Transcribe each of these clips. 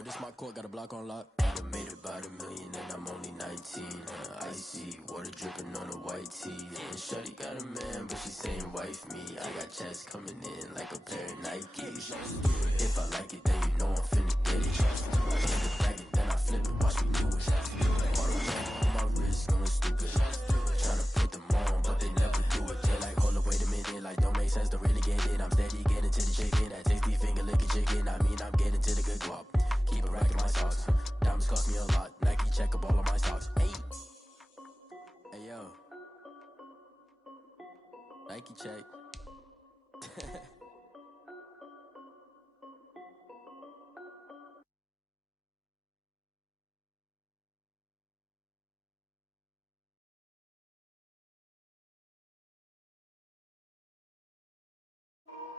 Yo, this my court, got a block on lock. I made about $1 million and I'm only 19. Icy, water dripping on a white tee. And shorty got a man, but she saying wife me. I got checks coming in like a pair of Nikes. If I like it, then you know I'm finna get it. Hit the bag it, then I flip it, watch me do it. All the way on my wrist, going stupid. Tryna put them on, but they never do it. They like, hold up, wait a minute, like don't make sense to really get it. I'm steady getting to the chicken, that tasty finger licking chicken. I mean, I'm getting to the good guap. Keep it racking my socks. Diamonds cost me a lot. Nike check up all of my socks. Hey. Hey, yo. Nike check.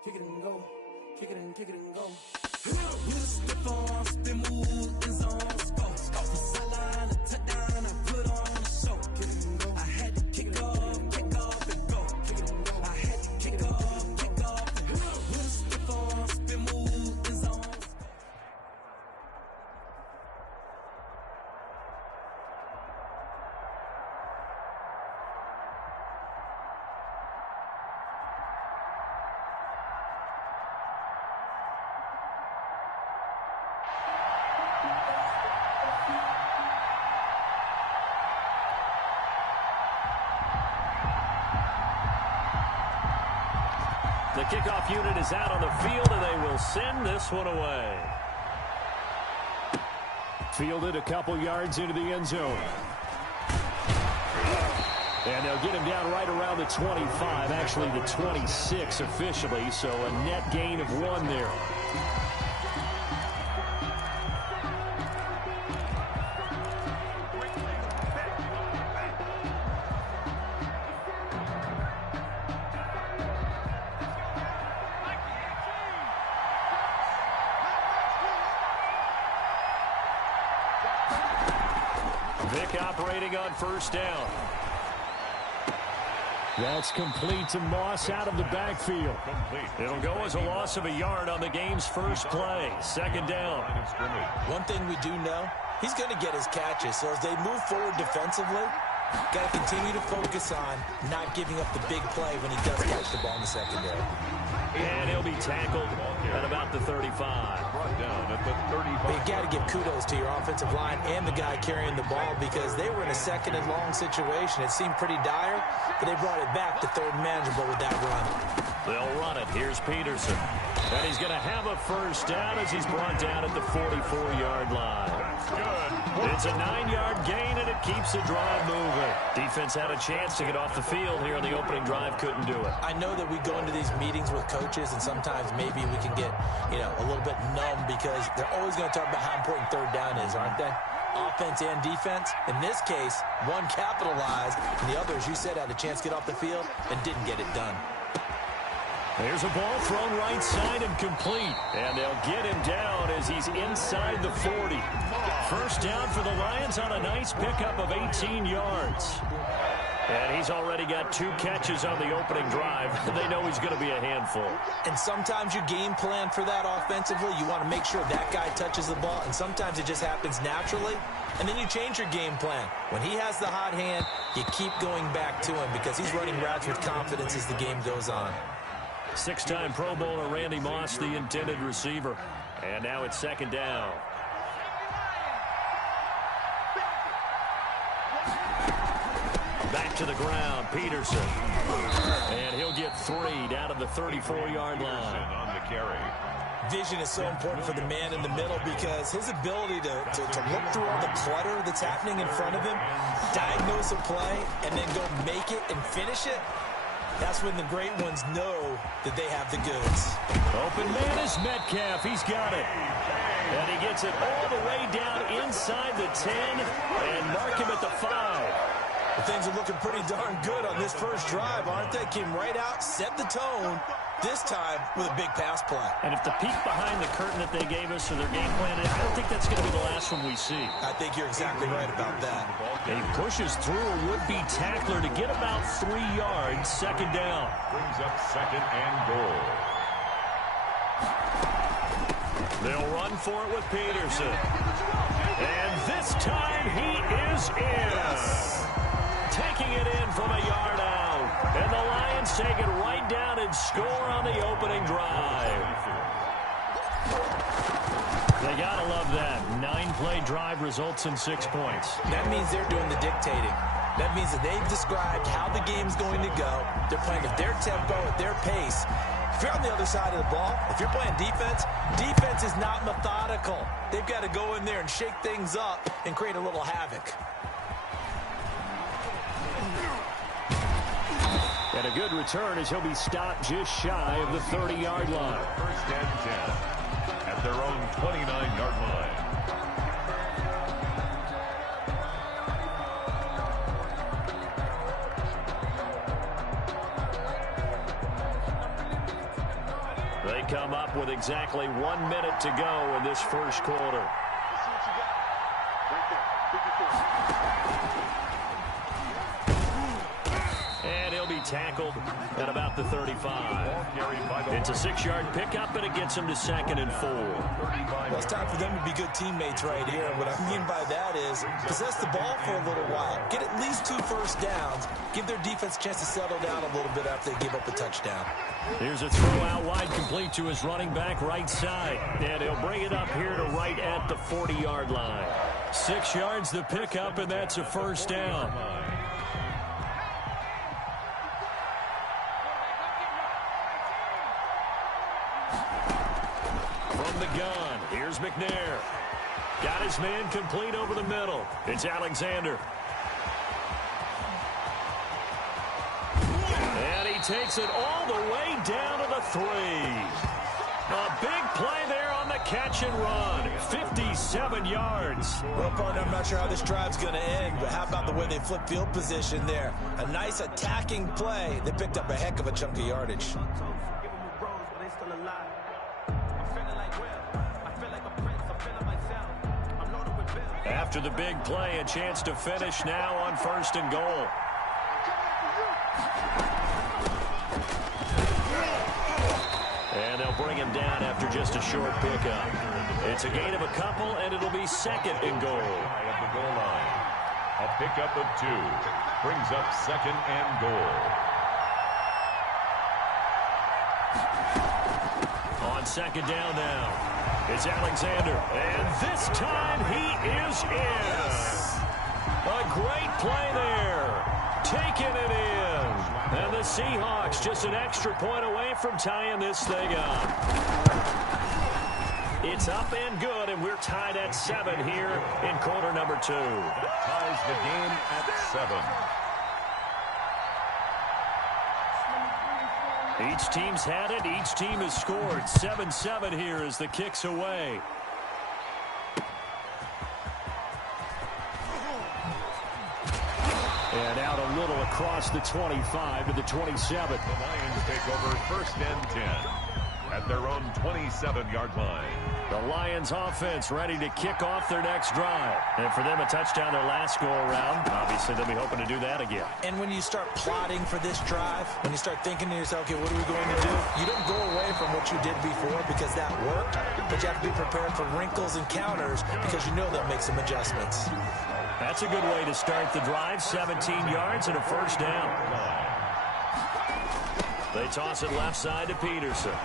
Kick it and go. Kick it and go. With the form, spin move is on scope. From sideline to touchdown, I put on a show. Kick it and go. I had to kick off and go. Kick it and go. I had to kick off and go. With the form, spin move is on scope. The kickoff unit is out on the field, and they will send this one away. Fielded a couple yards into the end zone. And they'll get him down right around the 25, actually the 26 officially, so a net gain of 1 there. Vic operating on first down. That's complete to Moss out of the backfield. It'll go as a loss of a yard on the game's first play. Second down. One thing we do know, he's going to get his catches. So as they move forward defensively, got to continue to focus on not giving up the big play when he does catch the ball in the secondary. And he'll be tackled at about the 35. Brought down at the 35. But you got to give kudos to your offensive line and the guy carrying the ball because they were in a second and long situation. It seemed pretty dire, but they brought it back to third and manageable with that run. They'll run it. Here's Peterson. And he's going to have a first down as he's brought down at the 44-yard line. Good. It's a 9-yard gain, and it keeps the drive moving. Defense had a chance to get off the field here on the opening drive, couldn't do it. I know that we go into these meetings with coaches, and sometimes maybe we can get, a little bit numb because they're always going to talk about how important third down is, aren't they? Offense and defense. In this case, one capitalized, and the other, as you said, had a chance to get off the field and didn't get it done. There's a ball thrown right side and complete. And they'll get him down as he's inside the 40. First down for the Lions on a nice pickup of 18 yards. And he's already got 2 catches on the opening drive. They know he's going to be a handful. And sometimes you game plan for that offensively. You want to make sure that guy touches the ball. And sometimes it just happens naturally. And then you change your game plan. When he has the hot hand, you keep going back to him because he's running routes with confidence as the game goes on. 6-time Pro Bowler Randy Moss, the intended receiver. And now it's second down. Back to the ground, Peterson. And he'll get 3 down to the 34-yard line. On the carry. Vision is so important for the man in the middle because his ability to look through all the clutter that's happening in front of him, diagnose a play, and then go make it and finish it, that's when the great ones know that they have the goods. Open man is Metcalf. He's got it. And he gets it all the way down inside the 10 and mark him at the 5. Well, things are looking pretty darn good on this first drive, aren't they? Came right out, set the tone, this time with a big pass play. And if the peek behind the curtain that they gave us for their game plan, I don't think that's going to be the last one we see. I think you're exactly right about that. He pushes through a would-be tackler to get about 3 yards, second down. Brings up second and goal. They'll run for it with Peterson. And this time he is in. Taking it in from a yard out. And the Lions take it right down and score on the opening drive. They got to love that. 9-play drive results in 6 points. That means they're doing the dictating. That means that they've described how the game's going to go. They're playing at their tempo, at their pace. If you're on the other side of the ball, if you're playing defense, defense is not methodical. They've got to go in there and shake things up and create a little havoc. And a good return as he'll be stopped just shy of the 30-yard line. First and 10 at their own 29-yard line. They come up with exactly 1 minute to go in this first quarter. And he'll be tackled at about the 35. It's a 6-yard pickup, and it gets him to 2nd and 4. Well, it's time for them to be good teammates right here. What I mean by that is possess the ball for a little while. Get at least 2 first downs. Give their defense a chance to settle down a little bit after they give up a touchdown. Here's a throw out wide, complete to his running back right side. And he'll bring it up here to right at the 40-yard line. 6 yards the pickup, and that's a first down. From the gun, here's McNair. Got his man complete over the middle. It's Alexander. And he takes it all the way down to the 3. A big play there on the catch and run. 57 yards. Well, partner, I'm not sure how this drive's going to end, but how about the way they flip field position there? A nice attacking play. They picked up a heck of a chunk of yardage. After the big play, a chance to finish now on 1st and goal. And they'll bring him down after just a short pickup. It's a gain of a couple, and it'll be 2nd and goal. At the goal line, a pickup of 2 brings up 2nd and goal. On 2nd down now. It's Alexander, and this time he is in. A great play there, taking it in. And the Seahawks just an extra point away from tying this thing up. It's up and good, and we're tied at 7 here in quarter number 2. Ties the game at 7. Each team's had it. Each team has scored. 7-7 here as the kick's away. And out a little across the 25 to the 27. The Lions take over 1st and 10 at their own 27-yard line. The Lions offense ready to kick off their next drive. And for them, a touchdown their last go-around. Obviously, they'll be hoping to do that again. And when you start plotting for this drive, when you start thinking to yourself, okay, what are we going to do? You don't go away from what you did before because that worked, but you have to be prepared for wrinkles and counters because you know they'll make some adjustments. That's a good way to start the drive. 17 yards and a first down. They toss it left side to Peterson.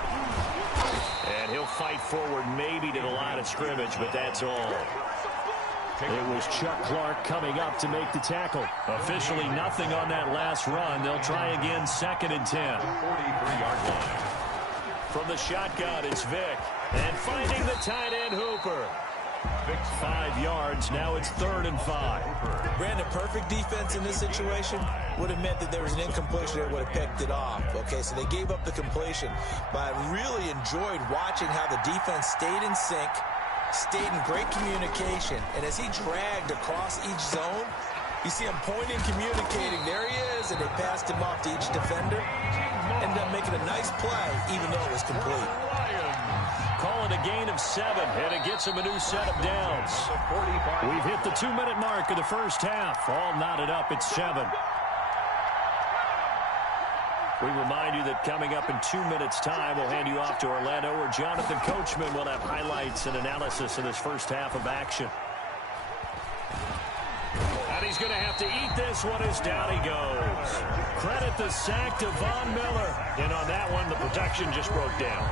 And he'll fight forward maybe to the line of scrimmage, but that's all. It was Chuck Clark coming up to make the tackle. Officially nothing on that last run. They'll try again 2nd and 10. 43-yard line. From the shotgun, it's Vick. And finding the tight end Hooper. 5 yards. Now it's 3rd and 5. Brandon, perfect defense in this situation would have meant that there was an incompletion that would have picked it off. Okay, so they gave up the completion. But I really enjoyed watching how the defense stayed in sync, stayed in great communication. And as he dragged across each zone, you see him pointing, communicating. There he is, and they passed him off to each defender. Ended up making a nice play, even though it was complete. Call it a gain of 7, and it gets him a new set of downs. We've hit the 2-minute mark of the first half. All knotted up at 7. We remind you that coming up in 2 minutes' time, we'll hand you off to Orlando, where Jonathan Coachman will have highlights and analysis of this first half of action. And he's going to have to eat this one as down he goes. Credit the sack to Von Miller. And on that one, the protection just broke down.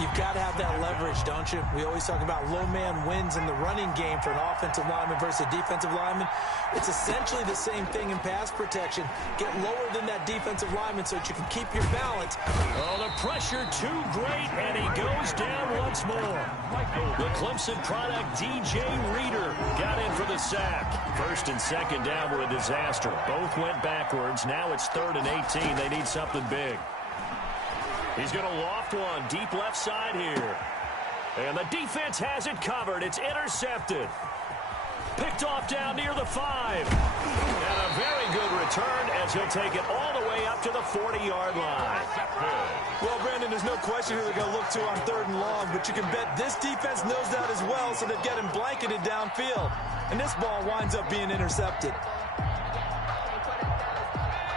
You've got to have that leverage, don't you? We always talk about low man wins in the running game for an offensive lineman versus a defensive lineman. It's essentially the same thing in pass protection. Get lower than that defensive lineman so that you can keep your balance. Oh, the pressure too great, and he goes down once more. The Clemson product, DJ Reader, got in for the sack. First and second down were a disaster. Both went backwards. Now it's 3rd and 18. They need something big. He's going to loft one deep left side here. And the defense has it covered. It's intercepted. Picked off down near the 5. And a very good return as he'll take it all the way up to the 40-yard line. Well, Brandon, there's no question who they're going to look to on 3rd and long, but you can bet this defense knows that as well, so they've got him blanketed downfield. And this ball winds up being intercepted.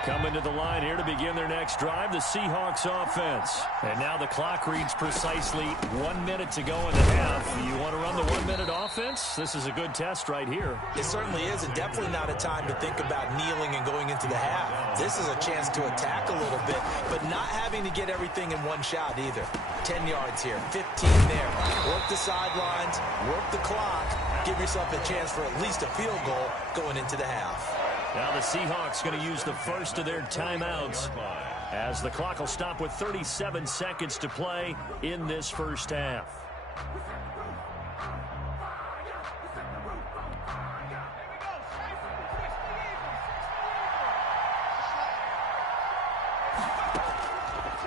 Coming to the line here to begin their next drive, the Seahawks offense. And now the clock reads precisely 1 minute to go in the half. You want to run the 1 minute offense? This is a good test right here. It certainly is, and definitely not a time to think about kneeling and going into the half. This is a chance to attack a little bit, but not having to get everything in one shot either. 10 yards here, 15 there. Work the sidelines, work the clock, give yourself a chance for at least a field goal going into the half. Now the Seahawks going to use the first of their timeouts as the clock will stop with 37 seconds to play in this first half.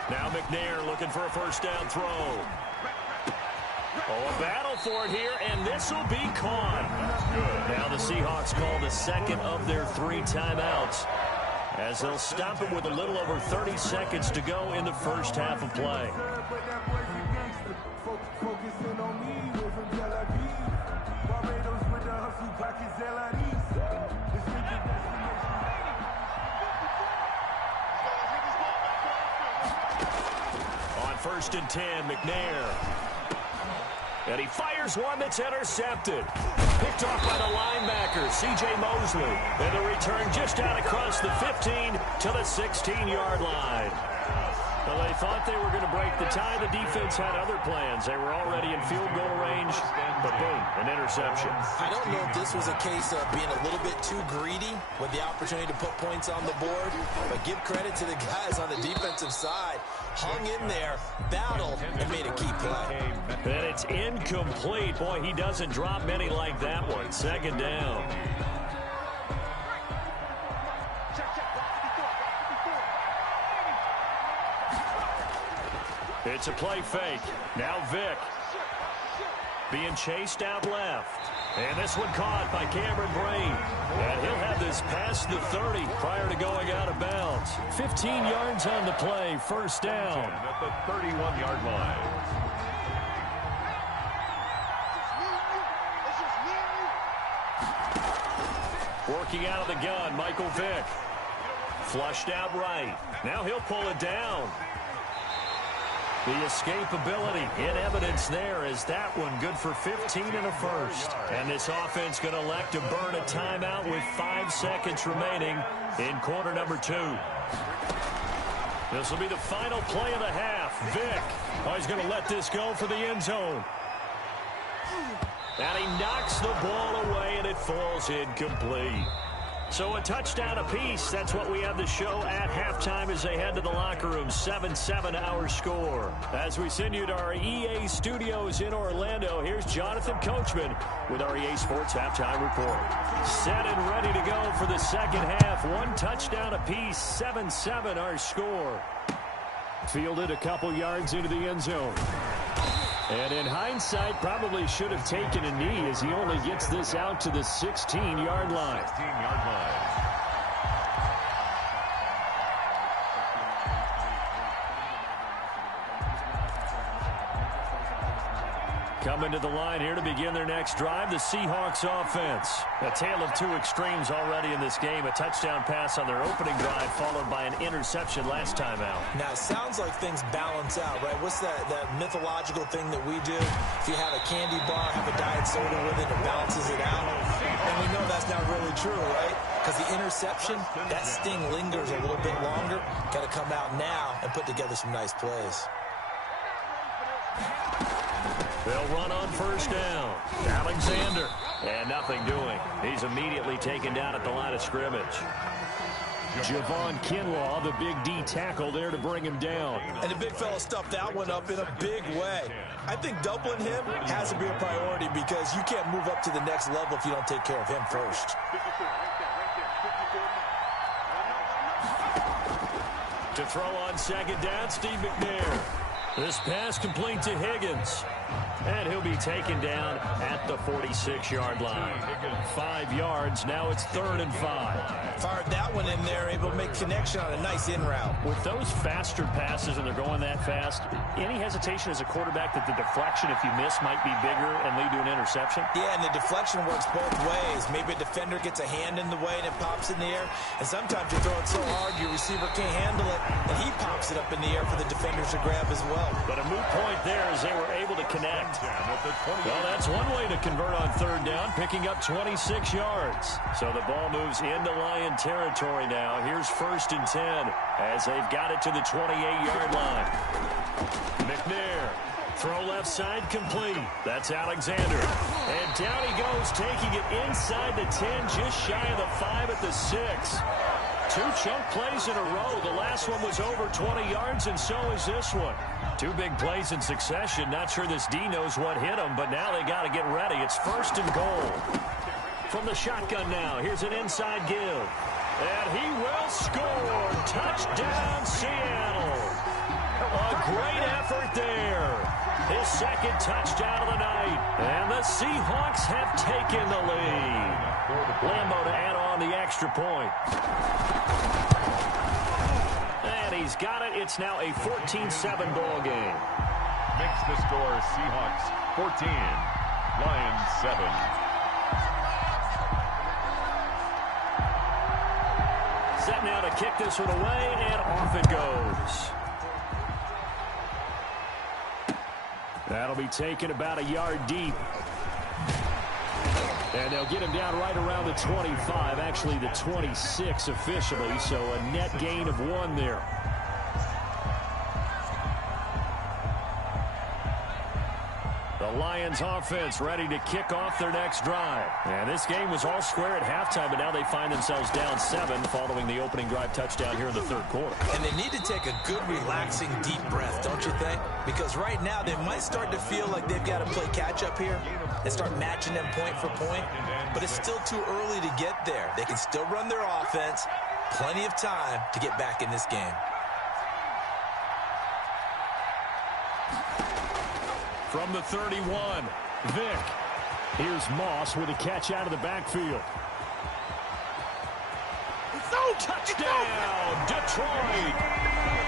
Now McNair looking for a first down throw. Oh, a battle for it here, and this will be caught. Now the Seahawks call the second of their 3 timeouts as they'll stop it with a little over 30 seconds to go in the first half of play. On 1st and 10, McNair. And he fires one that's intercepted. Picked off by the linebacker, C.J. Mosley. And the return just out across the 15 to the 16-yard line. Well, they thought they were going to break the tie. The defense had other plans. They were already in field goal range, but boom, an interception. I don't know if this was a case of being a little bit too greedy with the opportunity to put points on the board, but give credit to the guys on the defensive side. Hung in there, battled, and made a key play. And it's incomplete. Boy, he doesn't drop many like that one. Second down. It's a play fake. Now Vick. Being chased out left. And this one caught by Cameron Brate. And he'll have this past the 30 prior to going out of bounds. 15 yards on the play. First down. At the 31-yard line. Working out of the gun, Michael Vick. Flushed out right. Now he'll pull it down. The escapability in evidence there as that one good for 15 and a first. And this offense going to elect to burn a timeout with 5 seconds remaining in quarter number 2. This will be the final play of the half. Vick, he's going to let this go for the end zone. And he knocks the ball away, and it falls incomplete. So a touchdown apiece. That's what we have the show at halftime as they head to the locker room. 7-7 our score. As we send you to our EA studios in Orlando, here's Jonathan Coachman with our EA Sports Halftime Report. Set and ready to go for the second half. 1 touchdown apiece. 7-7 our score. Fielded a couple yards into the end zone. And in hindsight, probably should have taken a knee as he only gets this out to the 16-yard line. 16-yard line. Coming to the line here to begin their next drive, the Seahawks offense. A tale of two extremes already in this game. A touchdown pass on their opening drive, followed by an interception last time out. Now, it sounds like things balance out, right? What's that mythological thing that we do? If you have a candy bar, have a diet soda with it, it balances it out. And we know that's not really true, right? Because the interception, that sting lingers a little bit longer. Got to come out now and put together some nice plays. They'll run on first down. Alexander. And nothing doing. He's immediately taken down at the line of scrimmage. Javon Kinlaw, the big D tackle there to bring him down. And the big fella stuffed that one up in a big way. I think doubling him has to be a priority because you can't move up to the next level if you don't take care of him first. To throw on second down, Steve McNair. This pass complete to Higgins. And he'll be taken down at the 46-yard line. 5 yards. Now it's 3rd and 5. Fired that one in there, able to make connection on a nice in route. With those faster passes and they're going that fast, any hesitation as a quarterback that the deflection, if you miss, might be bigger and lead to an interception? Yeah, and the deflection works both ways. Maybe a defender gets a hand in the way and it pops in the air. And sometimes you throw it so hard your receiver can't handle it, and he pops it up in the air for the defenders to grab as well. But a moot point there as they were able to connect. Well, that's one way to convert on 3rd down, picking up 26 yards. So the ball moves into Lion territory now. Here's 1st and 10 as they've got it to the 28-yard line. McNair, throw left side complete. That's Alexander. And down he goes, taking it inside the 10, just shy of the 5 at the 6. 2 chunk plays in a row. The last one was over 20 yards, and so is this one. 2 big plays in succession. Not sure this D knows what hit him, but now they got to get ready. It's 1st and goal. From the shotgun now, here's an inside give. And he will score. Touchdown, Seattle. A great effort there. His 2nd touchdown of the night. And the Seahawks have taken the lead. Lambo to add on the extra point. And he's got it. It's now a 14-7 ball game. Makes the score Seahawks 14, Lions 7. Set now to kick this one away, and off it goes. That'll be taken about a yard deep. And they'll get him down right around the 25, actually the 26 officially, so a net gain of 1 there. The Lions offense ready to kick off their next drive. And this game was all square at halftime, but now they find themselves down 7 following the opening drive touchdown here in the 3rd quarter. And they need to take a good, relaxing, deep breath, don't you think? Because right now they might start to feel like they've got to play catch-up here and start matching them point for point. But it's still too early to get there. They can still run their offense. Plenty of time to get back in this game. From the 31, Vick. Here's Moss with a catch out of the backfield. Touchdown, Detroit.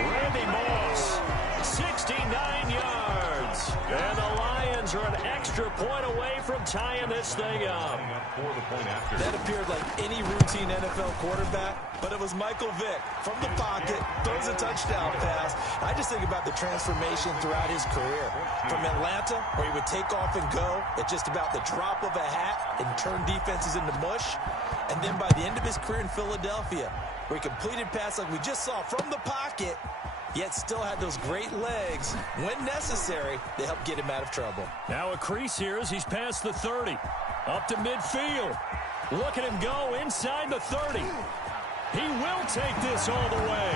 Randy Moss, 69 yards. And the Lions are an extra point away from tying this thing up. That appeared like any routine NFL quarterback, but it was Michael Vick from the pocket, throws a touchdown pass. I just think about the transformation throughout his career. From Atlanta, where he would take off and go at just about the drop of a hat and turn defenses into mush. And then by the end of his career in Philadelphia, where he completed passes like we just saw from the pocket, yet still had those great legs. When necessary, they help get him out of trouble. Now a crease here as he's past the 30. Up to midfield. Look at him go inside the 30. He will take this all the way.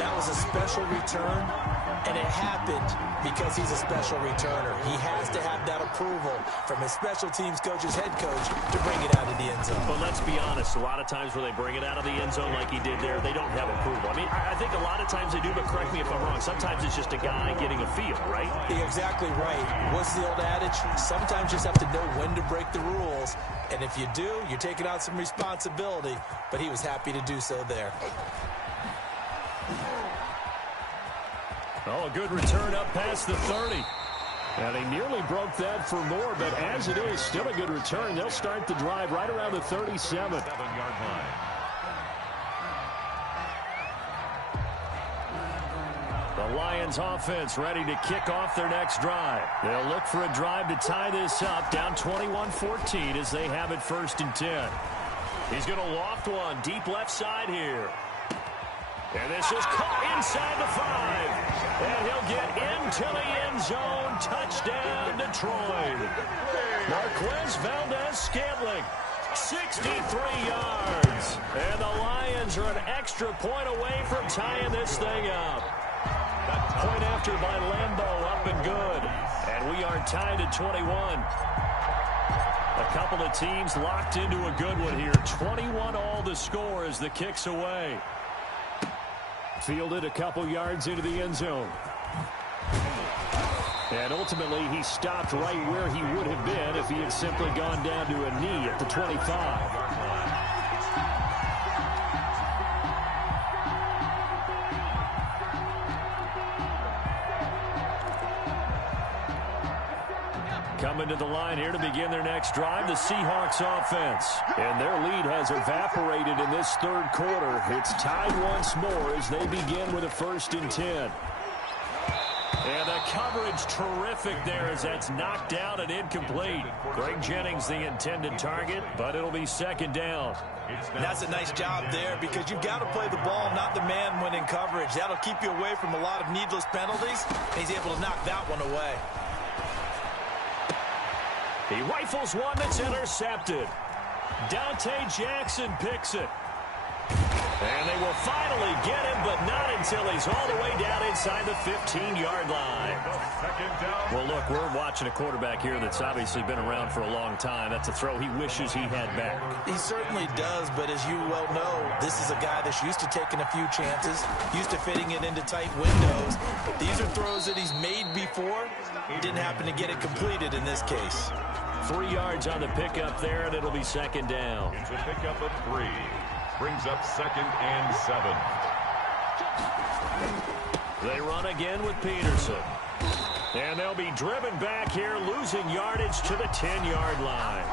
That was a special return, and it happened because he's a special returner. He has to have that approval from his special teams coach's head coach to bring it out of the end zone. But let's be honest, a lot of times when they bring it out of the end zone like he did there, they don't have approval. I mean, I think a lot of times they do, but correct me if I'm wrong. Sometimes it's just a guy getting a feel, right? You're exactly right. What's the old adage? Sometimes you just have to know when to break the rules. And if you do, you're taking on some responsibility. But he was happy to do so there. Oh, a good return up past the 30. And he nearly broke that for more, but as it is, still a good return. They'll start the drive right around the 37. 7-yard line. The Lions offense ready to kick off their next drive. They'll look for a drive to tie this up, down 21-14 as they have it 1st and 10. He's going to loft one deep left side here. And this is caught inside the 5. And he'll get into the end zone. Touchdown, Detroit. Marquez Valdez-Scantling, 63 yards. And the Lions are an extra point away from tying this thing up. Point after by Lambeau, up and good. And we are tied at 21. A couple of teams locked into a good one here. 21 all the score as the kick's away. Fielded a couple yards into the end zone. And ultimately, he stopped right where he would have been if he had simply gone down to a knee at the 25. Coming to the line here to begin their next drive, the Seahawks offense. And their lead has evaporated in this 3rd quarter. It's tied once more as they begin with a 1st and 10. And the coverage terrific there as that's knocked down and incomplete. Greg Jennings the intended target, but it'll be 2nd down. And that's a nice job there because you've got to play the ball, not the man when in coverage. That'll keep you away from a lot of needless penalties. He's able to knock that one away. He rifles one that's intercepted. Dante Jackson picks it. And they will finally get him, but not until he's all the way down inside the 15-yard line. Well, look, we're watching a quarterback here that's obviously been around for a long time. That's a throw he wishes he had back. He certainly does, but as you well know, this is a guy that's used to taking a few chances, used to fitting it into tight windows. These are throws that he's made before. He didn't happen to get it completed in this case. 3 yards on the pickup there, and it'll be 2nd down. It's a pickup of 3. Brings up 2nd and 7. They run again with Peterson. And they'll be driven back here, losing yardage to the 10-yard line.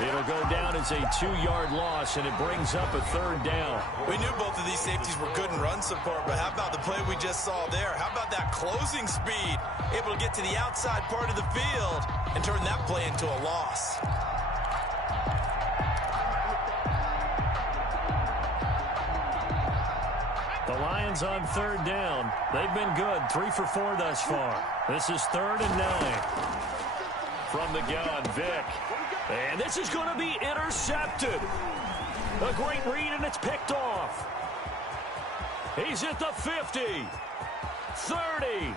It'll go down as a 2-yard loss, and it brings up a 3rd down. We knew both of these safeties were good in run support, but how about the play we just saw there? How about that closing speed? Able to get to the outside part of the field and turn that play into a loss. The Lions on 3rd down. They've been good, 3 for 4 thus far. This is 3rd and 9. From the gun, Vick. And this is going to be intercepted. A great read, and it's picked off. He's at the 50, 30,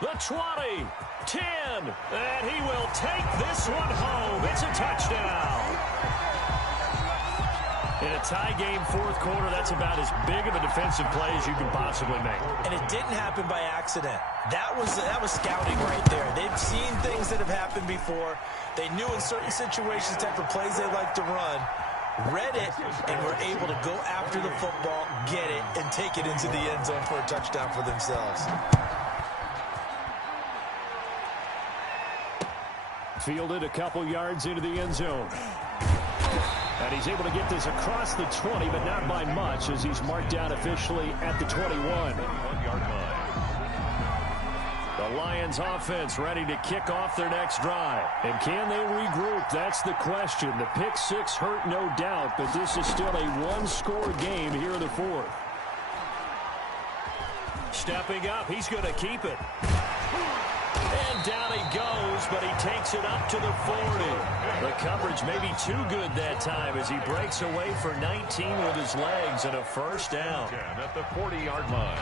the 20, 10, and he will take this one home. It's a touchdown. In a tie game 4th quarter, that's about as big of a defensive play as you can possibly make. And it didn't happen by accident. That was scouting right there. They've seen things that have happened before. They knew in certain situations, type of plays they like to run, read it, and were able to go after the football, get it, and take it into the end zone for a touchdown for themselves. Fielded a couple yards into the end zone. And he's able to get this across the 20, but not by much, as he's marked down officially at the 21. 1-yard line. The Lions offense ready to kick off their next drive. And can they regroup? That's the question. The pick 6 hurt, no doubt, but this is still a one-score game here in the 4th. Stepping up, he's going to keep it. And down he goes, but he takes it up to the 40. The coverage may be too good that time as he breaks away for 19 with his legs and a 1st down. At the 40-yard line.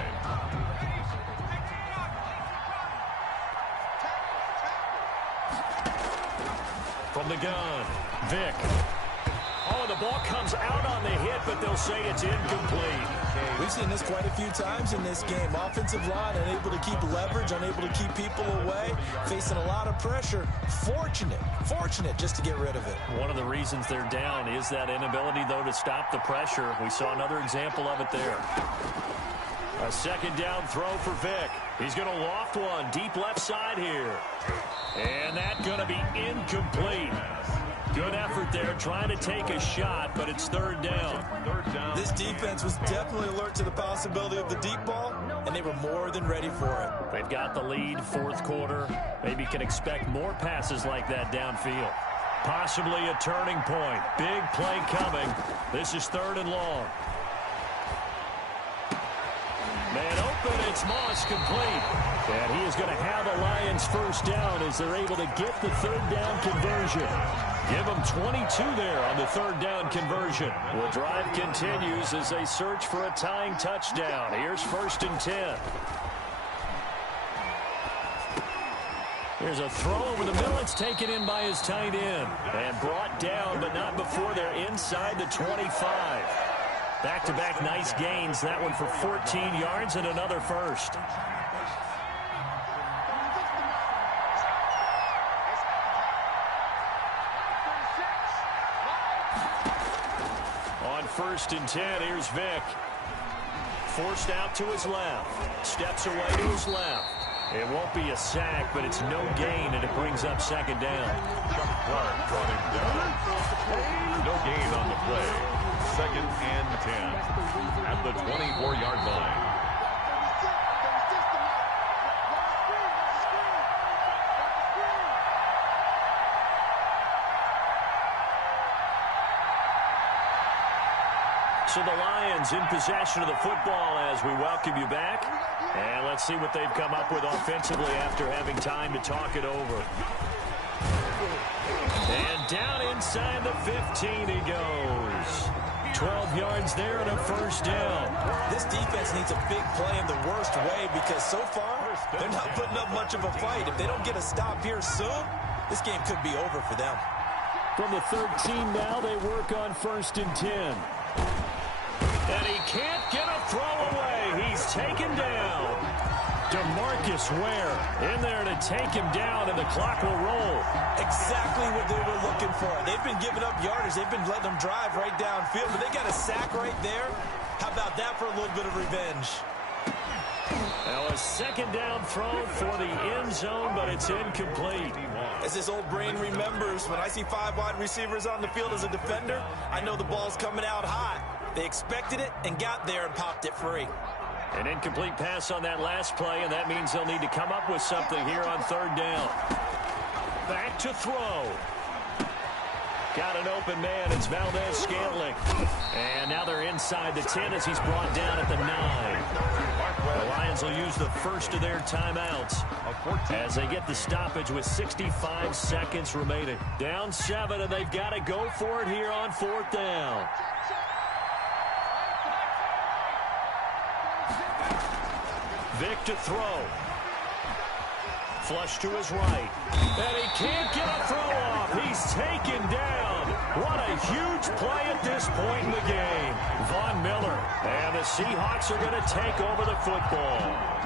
From the gun, Vick. Oh, the ball comes out on the hit, but they'll say it's incomplete. We've seen this quite a few times in this game. Offensive line unable to keep leverage, unable to keep people away, facing a lot of pressure. Fortunate just to get rid of it. One of the reasons they're down is that inability, though, to stop the pressure. We saw another example of it there. A second down throw for Vick. He's going to loft one deep left side here. And that's going to be incomplete. Good effort there trying to take a shot, but it's third down. This defense was definitely alert to the possibility of the deep ball, and they were more than ready for it. They've got the lead, fourth quarter. Maybe can expect more passes like that downfield. Possibly a turning point. Big play coming. This is third and long. Man open, it's Moss complete. And he is going to have the Lions first down as they're able to get the third down conversion. Give them 22 there on the third down conversion. The drive continues as they search for a tying touchdown. Here's first and 10. Here's a throw over the middle. It's taken in by his tight end. And brought down, but not before they're inside the 25. Back-to-back nice gains. That one for 14 yards and another first. On first and 10, here's Vick. Forced out to his left. Steps away to his left. It won't be a sack, but it's no gain, and it brings up second down. No gain on the play. Second and 10 at the 24-yard line. So the Lions in possession of the football as we welcome you back. And let's see what they've come up with offensively after having time to talk it over. And down inside the 15 he goes. 12 yards there and a first down. This defense needs a big play in the worst way because so far they're not putting up much of a fight. If they don't get a stop here soon, this game could be over for them. From the 13 now, they work on first and 10. And he can't get a throw away. He's taken down. DeMarcus Ware in there to take him down, and the clock will roll. Exactly what they were looking for. They've been giving up yardage. They've been letting them drive right downfield, but they got a sack right there. How about that for a little bit of revenge? Now a second down throw for the end zone, but it's incomplete. As this old brain remembers, when I see 5 wide receivers on the field as a defender, I know the ball's coming out hot. They expected it and got there and popped it free. An incomplete pass on that last play, and that means they'll need to come up with something here on third down. Back to throw. Got an open man. It's Valdez-Scantling. And now they're inside the 10 as he's brought down at the 9. The Lions will use the first of their timeouts as they get the stoppage with 65 seconds remaining. Down 7, and they've got to go for it here on fourth down. Vick to throw. Flush to his right. And he can't get a throw off. He's taken down. What a huge play at this point in the game. Von Miller. And the Seahawks are going to take over the football.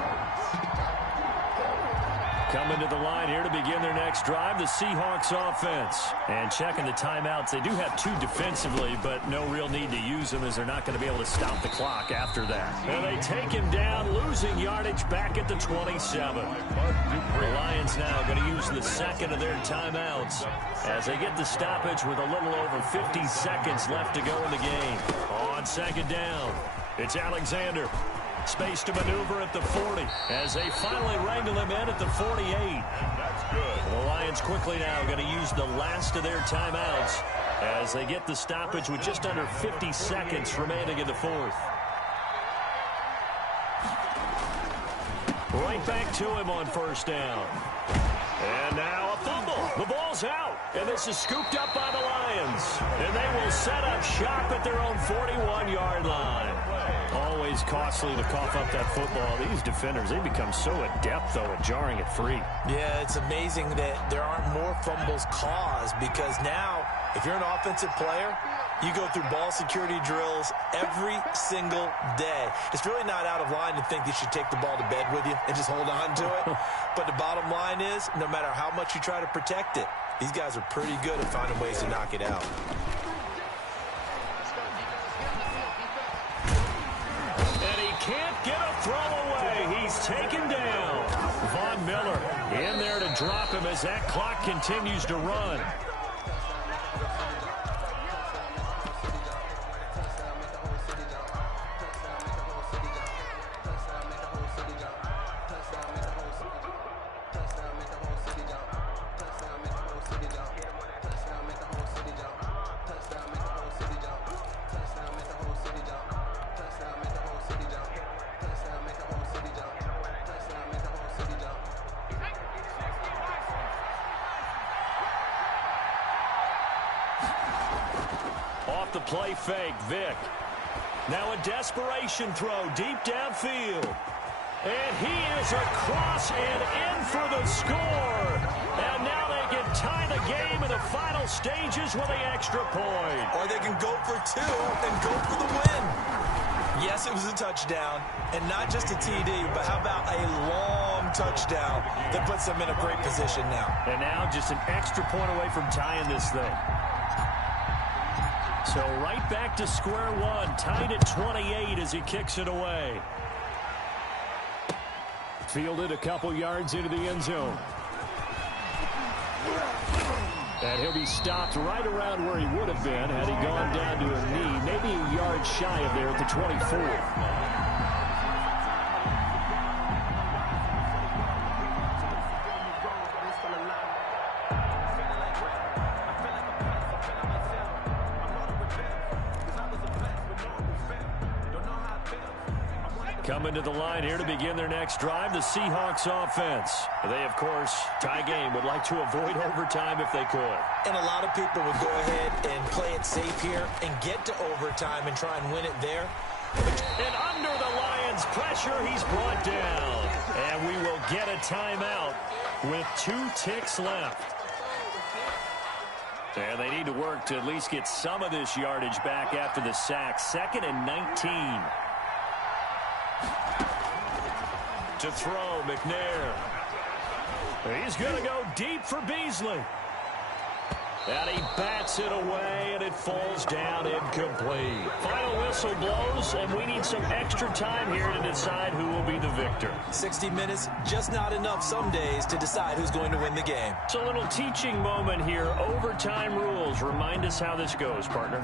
Coming to the line here to begin their next drive, the Seahawks offense. And checking the timeouts, they do have 2 defensively, but no real need to use them as they're not going to be able to stop the clock after that. And they take him down, losing yardage back at the 27. The Lions now going to use the second of their timeouts as they get the stoppage with a little over 50 seconds left to go in the game. On second down, it's Alexander. Space to maneuver at the 40 as they finally wrangle him in at the 48. That's good. The Lions quickly now going to use the last of their timeouts as they get the stoppage with just under 50 seconds remaining in the fourth. Right back to him on first down. And now a fumble. The ball's out. And this is scooped up by the Lions. And they will set up shop at their own 41-yard line. Always costly to cough up that football. These defenders, they become so adept, though, at jarring it free. Yeah, it's amazing that there aren't more fumbles caused because now, if you're an offensive player, you go through ball security drills every single day. It's really not out of line to think you should take the ball to bed with you and just hold on to it. But the bottom line is, no matter how much you try to protect it, these guys are pretty good at finding ways to knock it out. can't get a throw away. He's taken down. Von Miller in there to drop him as that clock continues to run. Off the play fake, Vick. Now a desperation throw deep downfield. And he is across and in for the score. And now they can tie the game in the final stages with the extra point. Or they can go for two and go for the win. Yes, it was a touchdown, and not just a TD, but how about a long touchdown that puts them in a great position now. And now just an extra point away from tying this thing. So right back to square one, tied at 28 as he kicks it away. Fielded a couple yards into the end zone. And he'll be stopped right around where he would have been had he gone down to a knee, maybe a yard shy of there at the 24. Coming to the line here to begin their next drive, the Seahawks offense. They, of course, tie game, would like to avoid overtime if they could. And a lot of people would go ahead and play it safe here and get to overtime and try and win it there. And under the Lions' pressure, he's brought down. And we will get a timeout with 2 ticks left. And they need to work to at least get some of this yardage back after the sack. 2nd and 19. To throw, McNair. He's going to go deep for Beasley. And he bats it away, and it falls down incomplete. Final whistle blows, and we need some extra time here to decide who will be the victor. 60 minutes, just not enough some days to decide who's going to win the game. It's a little teaching moment here. Overtime rules. Remind us how this goes, partner.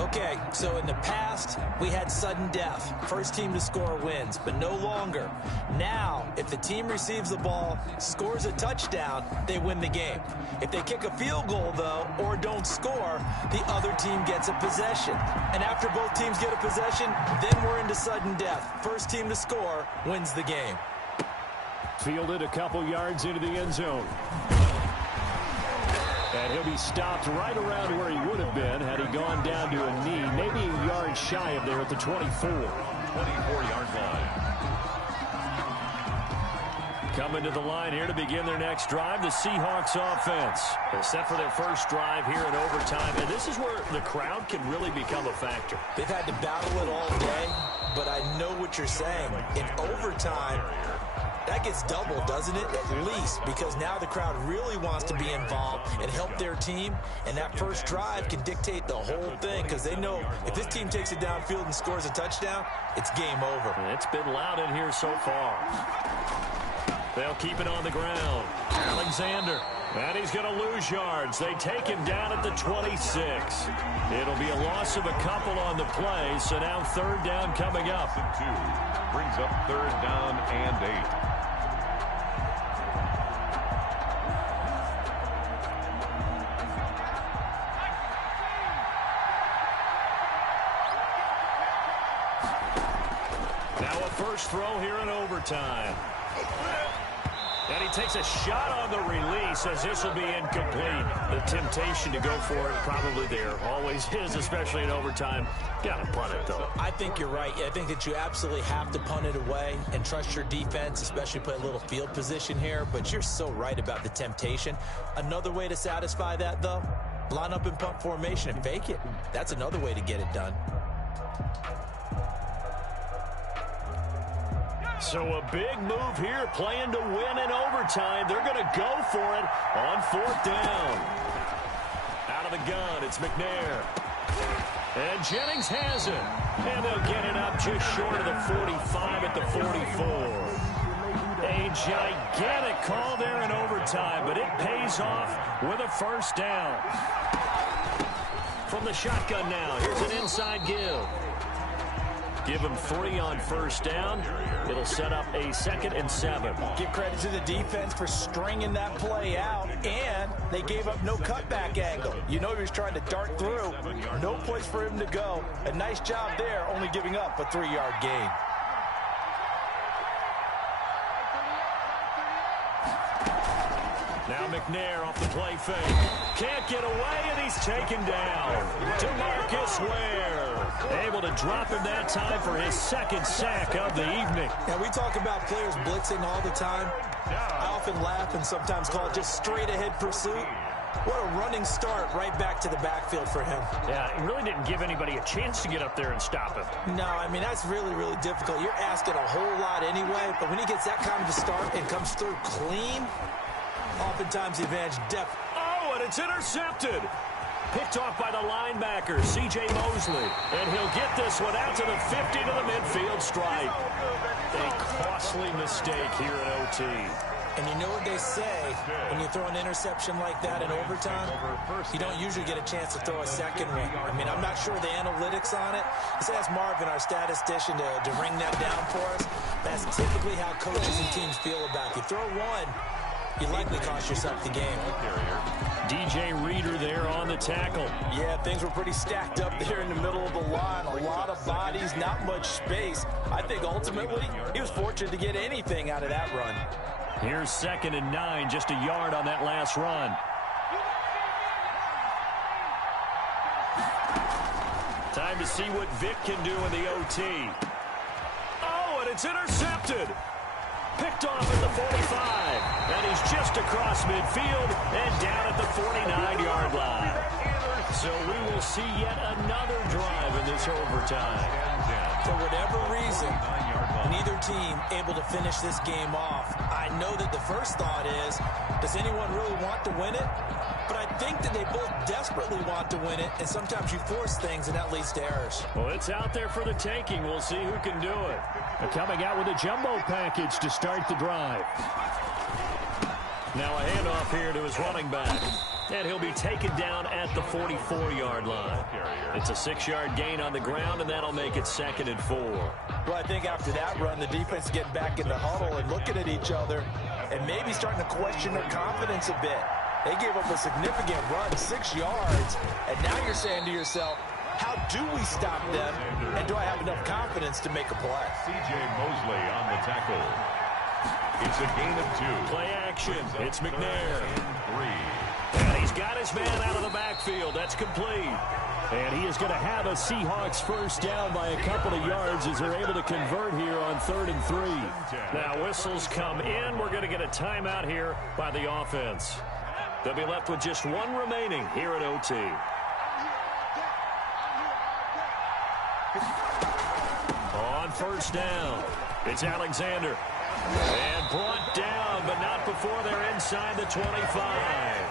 Okay, so in the past, we had sudden death. First team to score wins, but no longer. Now, if the team receives the ball, scores a touchdown, they win the game. If they kick a field goal, though, or don't score, the other team gets a possession. And after both teams get a possession, then we're into sudden death. First team to score wins the game. Fielded a couple yards into the end zone. And he'll be stopped right around where he would have been had he gone down to a knee, maybe a yard shy of there at the 24. 24-yard line. Coming to the line here to begin their next drive, the Seahawks offense. They're set for their first drive here in overtime, and this is where the crowd can really become a factor. They've had to battle it all day, but I know what you're saying. In overtime, that gets doubled, doesn't it? At least, because now the crowd really wants to be involved and help their team, and that first drive can dictate the whole thing because they know if this team takes it downfield and scores a touchdown, it's game over. It's been loud in here so far. They'll keep it on the ground. Alexander. And he's going to lose yards. They take him down at the 26. It'll be a loss of a couple on the play, so now 3rd down coming up. 2 brings up 3rd down and 8. Now a first throw here in overtime. And he takes a shot on the release as this will be incomplete. The temptation to go for it probably there. Always is, especially in overtime. Got to punt it, though. I think you're right. I think that you absolutely have to punt it away and trust your defense, especially play a little field position here. But you're so right about the temptation. Another way to satisfy that, though, line up in punt formation and fake it. That's another way to get it done. So a big move here, playing to win in overtime. They're going to go for it on 4th down. Out of the gun, it's McNair. And Jennings has it. And they'll get it up just short of the 45 at the 44. A gigantic call there in overtime, but it pays off with a first down. From the shotgun now, here's an inside give. Give him 3 on first down. It'll set up a 2nd and 7. Give credit to the defense for stringing that play out, and they gave up no cutback angle. You know he was trying to dart through. No place for him to go. A nice job there, only giving up a 3-yard gain. Now McNair off the play fake. Can't get away, and he's taken down. DeMarcus Ware able to drop him that time for his 2nd sack of the evening. Now, we talk about players blitzing all the time. I often laugh and sometimes call it just straight-ahead pursuit. What a running start right back to the backfield for him. Yeah, it really didn't give anybody a chance to get up there and stop him. No, I mean, that's really, really difficult. You're asking a whole lot anyway, but when he gets that kind of a start and comes through clean, oftentimes the advantage depth. Oh, and it's intercepted. Picked off by the linebacker, C.J. Mosley. And he'll get this one out to the 50 to the midfield stripe. A costly mistake here at OT. And you know what they say, when you throw an interception like that in overtime, you don't usually get a chance to throw a second one. I mean, I'm not sure the analytics on it. Let's ask Marvin, our statistician, to ring that down for us. That's typically how coaches and teams feel about it. You throw one, you likely cost yourself the game. DJ Reader there on the tackle. Yeah, things were pretty stacked up there in the middle of the line. A lot of bodies, not much space. I think ultimately he was fortunate to get anything out of that run. Here's 2nd and 9, just a yard on that last run. Time to see what Vic can do in the OT. Oh, and it's intercepted. Picked off at the 45, and he's just across midfield and down at the 49-yard line. So we will see yet another drive in this overtime. For whatever reason, neither team able to finish this game off. I know that the first thought is, does anyone really want to win it? But I think that they both desperately want to win it, and sometimes you force things, and that leads to errors. Well, it's out there for the taking. We'll see who can do it. They're coming out with a jumbo package to start the drive. Now a handoff here to his running back. And he'll be taken down at the 44-yard line. It's a 6-yard gain on the ground, and that'll make it 2nd and 4. Well, I think after that run, the defense is getting back in the huddle and looking at each other and maybe starting to question their confidence a bit. They gave up a significant run, 6 yards, and now you're saying to yourself, how do we stop them, and do I have enough confidence to make a play? C.J. Mosley on the tackle. It's a gain of 2. Play action. It's McNair. 3. And he's got his man out of the backfield. That's complete. And he is going to have a Seahawks first down by a couple of yards as they're able to convert here on 3rd and 3. Now whistles come in. We're going to get a timeout here by the offense. They'll be left with just 1 remaining here at OT. On first down, it's Alexander. And brought down, but not before they're inside the 25.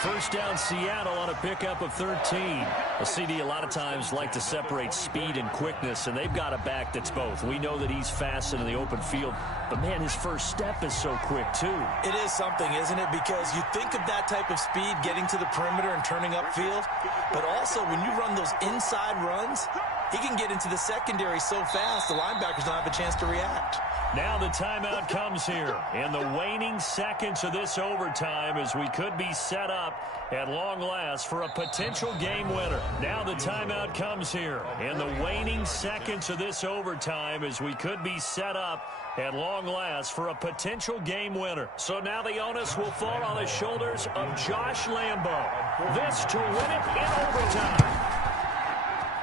First down Seattle on a pickup of 13. A CD a lot of times like to separate speed and quickness, and they've got a back that's both. We know that he's fast in the open field, but man, his first step is so quick too. It is something, isn't it? Because you think of that type of speed getting to the perimeter and turning upfield, but also when you run those inside runs, he can get into the secondary so fast the linebackers don't have a chance to react. Now the timeout comes here in the waning seconds of this overtime as we could be set up at long last for a potential game winner. Now the timeout comes here in the waning seconds of this overtime as we could be set up at long last for a potential game winner. So now the onus will fall on the shoulders of Josh Lambo. This to win it in overtime.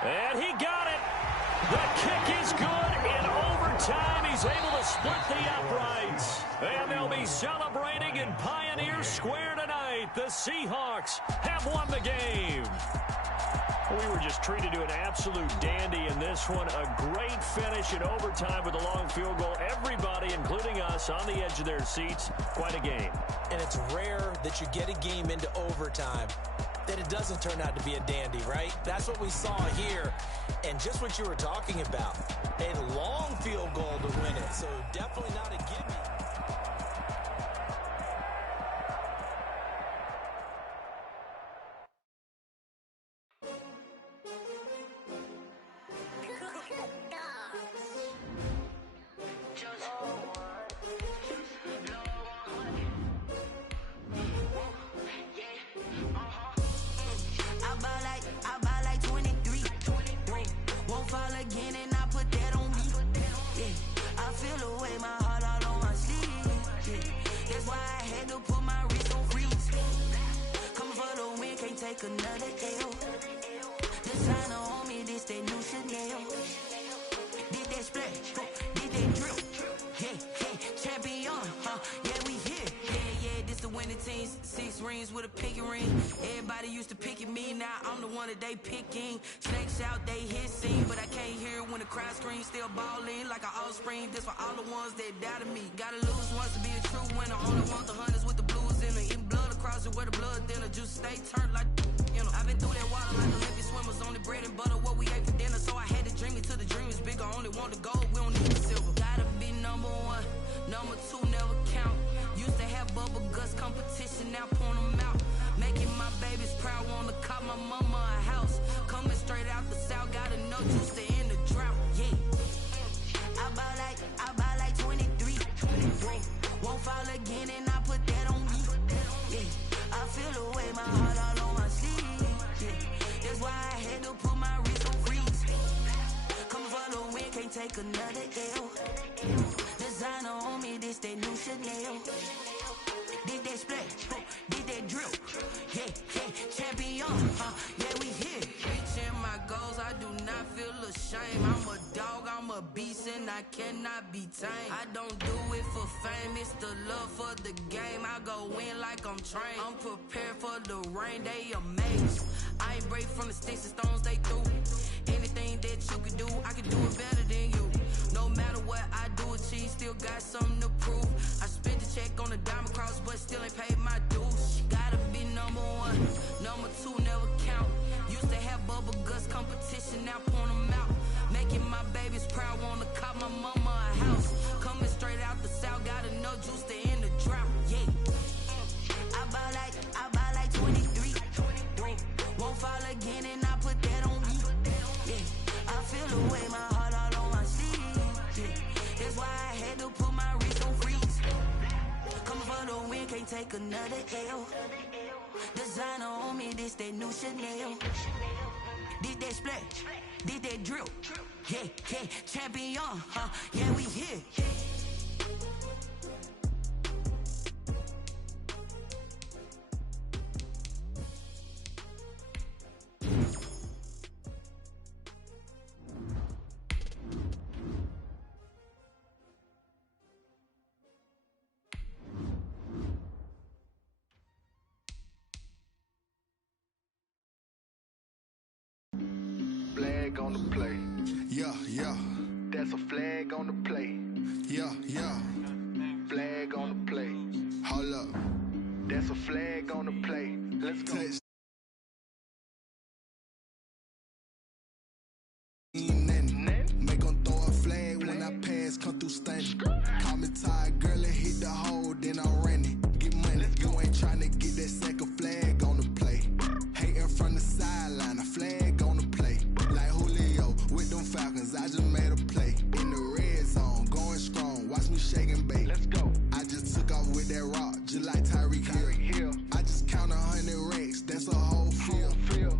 And he got it. The kick is good in overtime. He's able to split the uprights. And they'll be celebrating in Pioneer Square tonight. The Seahawks have won the game. We were just treated to an absolute dandy in this one. A great finish in overtime with a long field goal. Everybody, including us, on the edge of their seats. Quite a game. And it's rare that you get a game into overtime that it doesn't turn out to be a dandy, right? That's what we saw here. And just what you were talking about, a long field goal to win it. So definitely not a gimme. Another L. Designer on me, this that new Chanel. Did that splash, did that drill. Yeah, champion, yeah, we here. Yeah, this the winning team. 6 rings with a pinky ring. Everybody used to picking me, now I'm the one that they picking. Snakes out, they hit scene, but I can't hear when the crowd screams. Still balling like an offspring. This for all the ones that doubted me. Gotta lose once to be a true winner. Only want the hunters with the blues in it. Eating blood across it where the blood thinner. Juice stay turned like. I've been through that water like Olympic swimmers. Only bread and butter, what we ate for dinner. So I had to dream it till the dream is bigger. Only want the gold, we don't need the silver. Gotta be number 1, number 2 never count. Used to have bubble guts competition, now point them out. Making my babies proud, wanna cop my mama a house. Coming straight out the south, gotta know juice to end the drought. Yeah, I buy like 23. Won't fall again and I put that on me. Yeah, I feel the way my heart all on my sleeve. That's why I had to put my wrist on freeze. Coming for the win, can't take another L. Designer on me, this that new Chanel. Did that splash, did that drill. Yeah, champion, yeah, we here. Reaching my goals, I do not feel ashamed. I'm a dog, I'm a beast, and I cannot be tamed. I don't do it for fame, it's the love for the game. I go in like I'm trained. I'm prepared for the rain, they amazed. I ain't break from the sticks and stones they threw. Anything that you can do, I can do it better than you. No matter what I do, achieve, still got something to prove. I spent the check on the diamond cross, but still ain't paid my dues. Gotta be number 1, number 2 never count. Used to have bubble guts competition, now point them out. Making my babies proud, wanna cop my mama a house. Coming straight out the south, gotta know juice to end the drought. Yeah, I buy like 23. Won't fall again and I put that on me. Yeah, I feel the way my heart all on my sleeve. Yeah, that's why I had to put my wrist on freeze. Coming for the win, can't take another L. Designer on me, this that new Chanel. Did that splash, did that drill. Yeah, champion, yeah, we here. Flag on the play. Yeah. That's a flag on the play. Yeah. Flag on the play. Hold up. That's a flag on the play. Let's go. Make 'em throw a flag when I pass, come through stunning. Call me tired, girl, and hit the hole, then I'm running. Get money, you ain't tryna get that second flag on the play. Hating from the sideline, a flag on the play. Like Julio with them Falcons, I just made a play. In the red zone, going strong, watch me shake and bake. Let's go. I just took off with that rock, just like Tyreek Hill. I just count 100 racks, that's a whole field.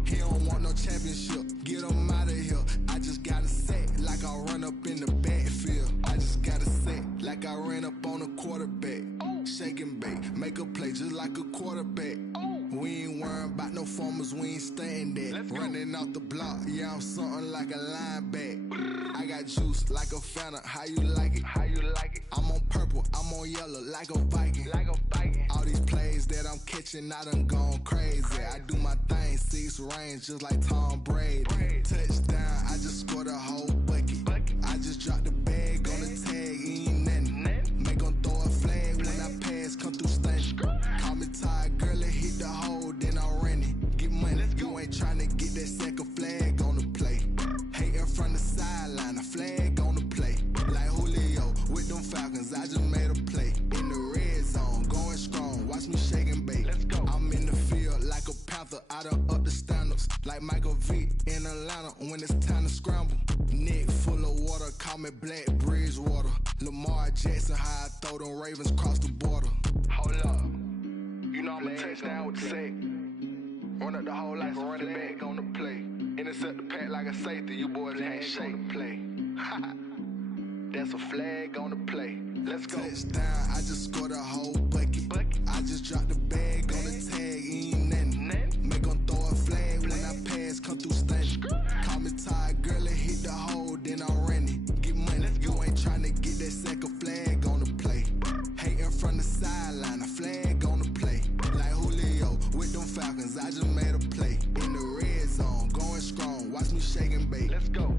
He don't want no championship, get him out of here. I just gotta set like I run up in the backfield. I just gotta set like I ran up on a quarterback. Shake and bake, make a play just like a quarterback. We ain't worrying about no formers, we ain't staying there. Running off the block, yeah, I'm something like a linebacker. I got juice like a Fanta, how you like it? I'm on purple, I'm on yellow like a Viking. All these plays that I'm catching, I done gone crazy. I do my thing, 6 range just like Tom Brady. Touchdown, I just scored a whole bucket. I just dropped the bag on the tag, ain't nothing. Make 'em throw a flag when I pass, come through stunning. Call me tired, girl, and hit the hole, then I'm running. Get money. when it's time to scramble. Neck full of water, call me Black Bridgewater. Lamar Jackson, how I throw them Ravens across the border. Hold up, you know I'm a touchdown with the sack. Run up the whole like a running back on the play. Intercept the pack like a safety, you boys ain't shake the play. That's a flag on the play. Let's go. Touchdown, I just scored a whole bucket. I just dropped the bag on the tag, ain't nothing. Make them throw a flag when I pass, come through stunning. Call me tired, girl, it hit the hole, then I'm running. Get money, you ain't tryna get that second flag on the play. Hating from the sideline, a flag on the play. Like Julio with them Falcons, I just made a play. In the red zone, going strong, watch me shake and bake. Let's go.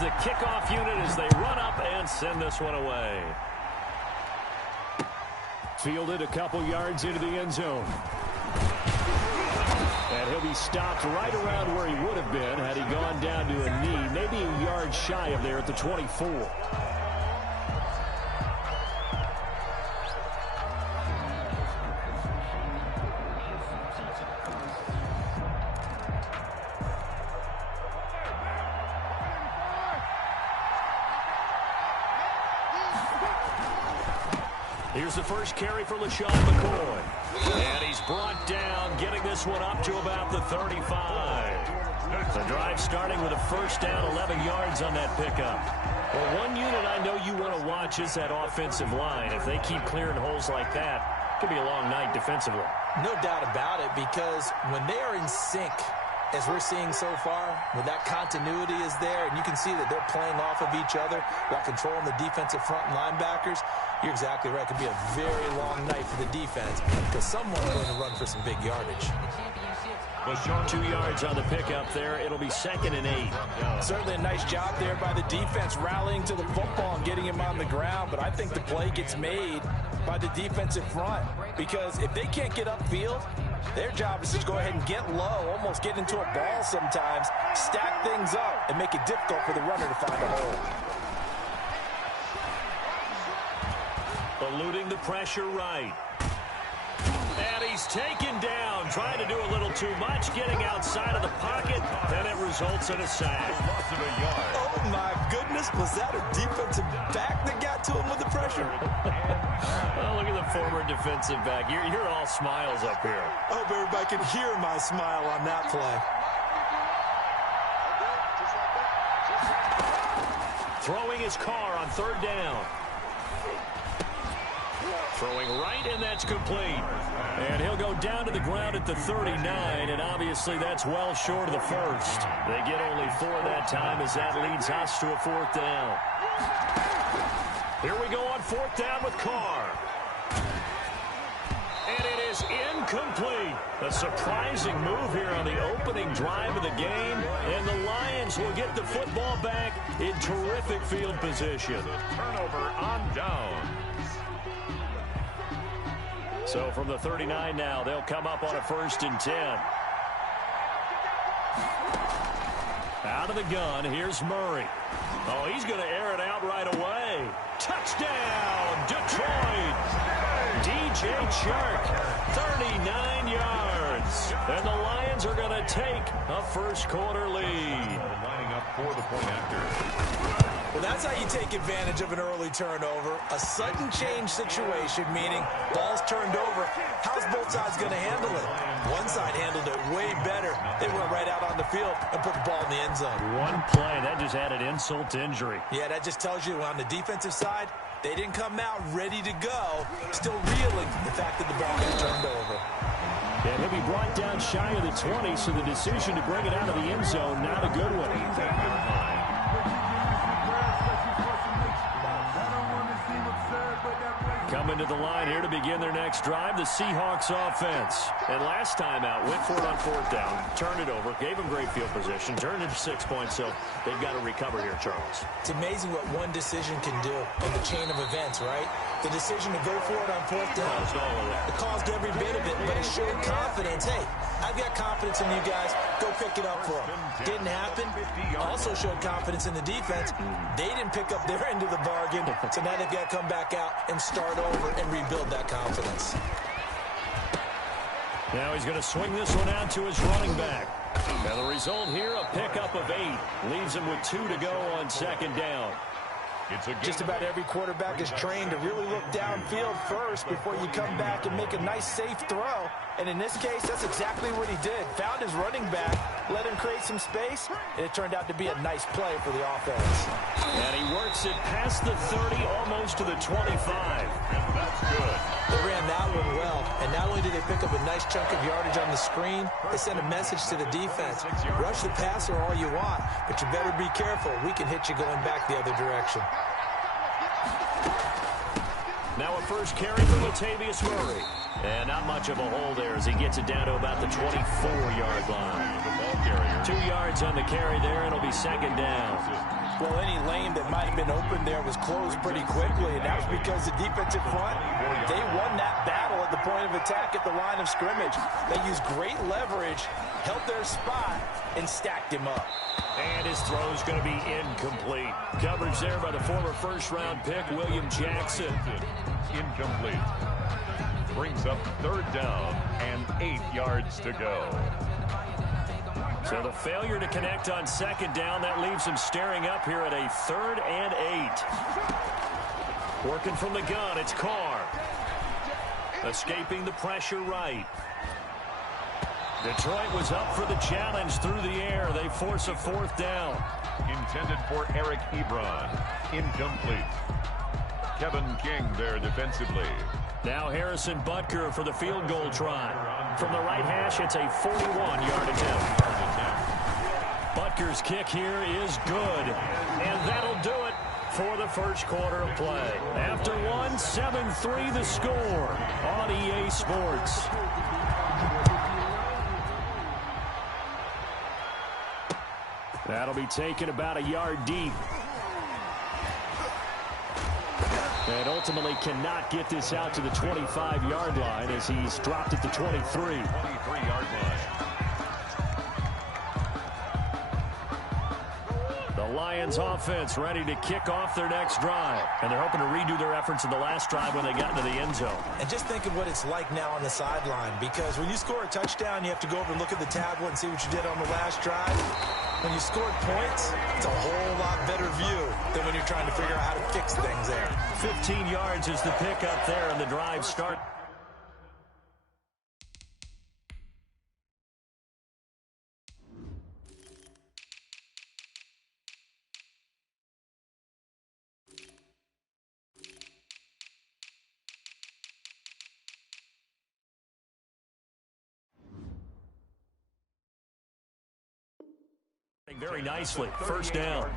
The kickoff unit as they run up and send this one away. Fielded a couple yards into the end zone. And he'll be stopped right around where he would have been had he gone down to a knee, maybe a yard shy of there at the 24. Here's the first carry for LaShawn McCoy. And he's brought down, getting this one up to about the 35. The drive starting with a first down, 11 yards on that pickup. Well, one unit I know you want to watch is that offensive line. If they keep clearing holes like that, it could be a long night defensively. No doubt about it, because when they are in sync, as we're seeing so far, when that continuity is there, and you can see that they're playing off of each other while controlling the defensive front linebackers, you're exactly right. It could be a very long night for the defense because someone's going to run for some big yardage. 2 yards on the pickup there. It'll be 2nd and 8. Certainly a nice job there by the defense rallying to the football and getting him on the ground, but I think the play gets made by the defensive front because if they can't get upfield, their job is to go ahead and get low, almost get into a ball sometimes, stack things up, and make it difficult for the runner to find a hole. Eluding the pressure right. And he's taken down, trying to do a little too much, getting outside of the pocket, and it results in a sack. Oh, my goodness notice? Was that a defensive back that got to him with the pressure? Oh, look at the former defensive back. You're all smiles up here. I hope everybody can hear my smile on that play. Throwing his car on third down. Throwing right, and that's complete. And he'll go down to the ground at the 39, and obviously that's well short of the first. They get only 4 that time as that leads us to a 4th down. Here we go on 4th down with Carr. And it is incomplete. A surprising move here on the opening drive of the game, and the Lions will get the football back in terrific field position. Turnover on downs. So from the 39 now, they'll come up on a 1st and 10. Out of the gun, here's Murray. Oh, he's going to air it out right away. Touchdown, Detroit. DJ Chark, 39 yards. And the Lions are going to take a first-quarter lead. Lining up for the point after. Well, that's how you take advantage of an early turnover. A sudden change situation, meaning ball's turned over. How's both sides going to handle it? One side handled it way better. They went right out on the field and put the ball in the end zone. One play, that just added insult to injury. Yeah, that just tells you on the defensive side, they didn't come out ready to go, still reeling the fact that the ball got turned over. And he'll be brought down shy of the 20, so the decision to bring it out of the end zone, not a good one. Coming to the line here to begin their next drive, the Seahawks offense. And last time out, went for it on 4th down, turned it over, gave them great field position, turned it to 6 points, so they've got to recover here, Charles. It's amazing what one decision can do in the chain of events, right? The decision to go for it on 4th down. Caused all of that. It caused every bit of it, but it showed confidence. Hey, I've got confidence in you guys. Go pick it up for them. Didn't happen. Also showed confidence in the defense. They didn't pick up their end of the bargain, so now they've got to come back out and start over and rebuild that confidence. Now he's going to swing this one out to his running back. And the result here, a pickup of 8. Leaves him with 2 to go on 2nd down. Just about every quarterback is trained to really look downfield first before you come back and make a nice, safe throw. And in this case, that's exactly what he did. Found his running back, let him create some space, and it turned out to be a nice play for the offense. And he works it past the 30, almost to the 25. And that's good. They ran that one well, and not only did they pick up a nice chunk of yardage on the screen, they sent a message to the defense. Rush the passer all you want, but you better be careful. We can hit you going back the other direction. Now a first carry from Latavius Murray. And not much of a hole there as he gets it down to about the 24-yard line. 2 yards on the carry there, and it'll be 2nd down. Well, any lane that might have been open there was closed pretty quickly, and that was because the defensive front, they won that battle at the point of attack at the line of scrimmage. They used great leverage, held their spot, and stacked him up. And his throw is going to be incomplete. Coverage there by the former first-round pick, William Jackson. Incomplete. Brings up 3rd down and 8 yards to go. So the failure to connect on 2nd down, that leaves him staring up here at a 3rd and 8. Working from the gun, it's Carr. Escaping the pressure right. Detroit was up for the challenge through the air. They force a 4th down. Intended for Eric Ebron. Incomplete. Kevin King there defensively. Now Harrison Butker for the field goal try. From the right hash, it's a 41-yard attempt. Butker's kick here is good. And that'll do it for the first quarter of play. After one, 7-3 the score on EA Sports. That'll be taken about a yard deep. And ultimately cannot get this out to the 25-yard line as he's dropped at the 23. 23-yard line. The Lions offense ready to kick off their next drive. And they're hoping to redo their efforts in the last drive when they got into the end zone. And just think of what it's like now on the sideline, because when you score a touchdown, you have to go over and look at the tablet and see what you did on the last drive. When you scored points, it's a whole lot better view than when you're trying to figure out how to fix things there. 15 yards is the pickup there, and the drive start. Very nicely. First down.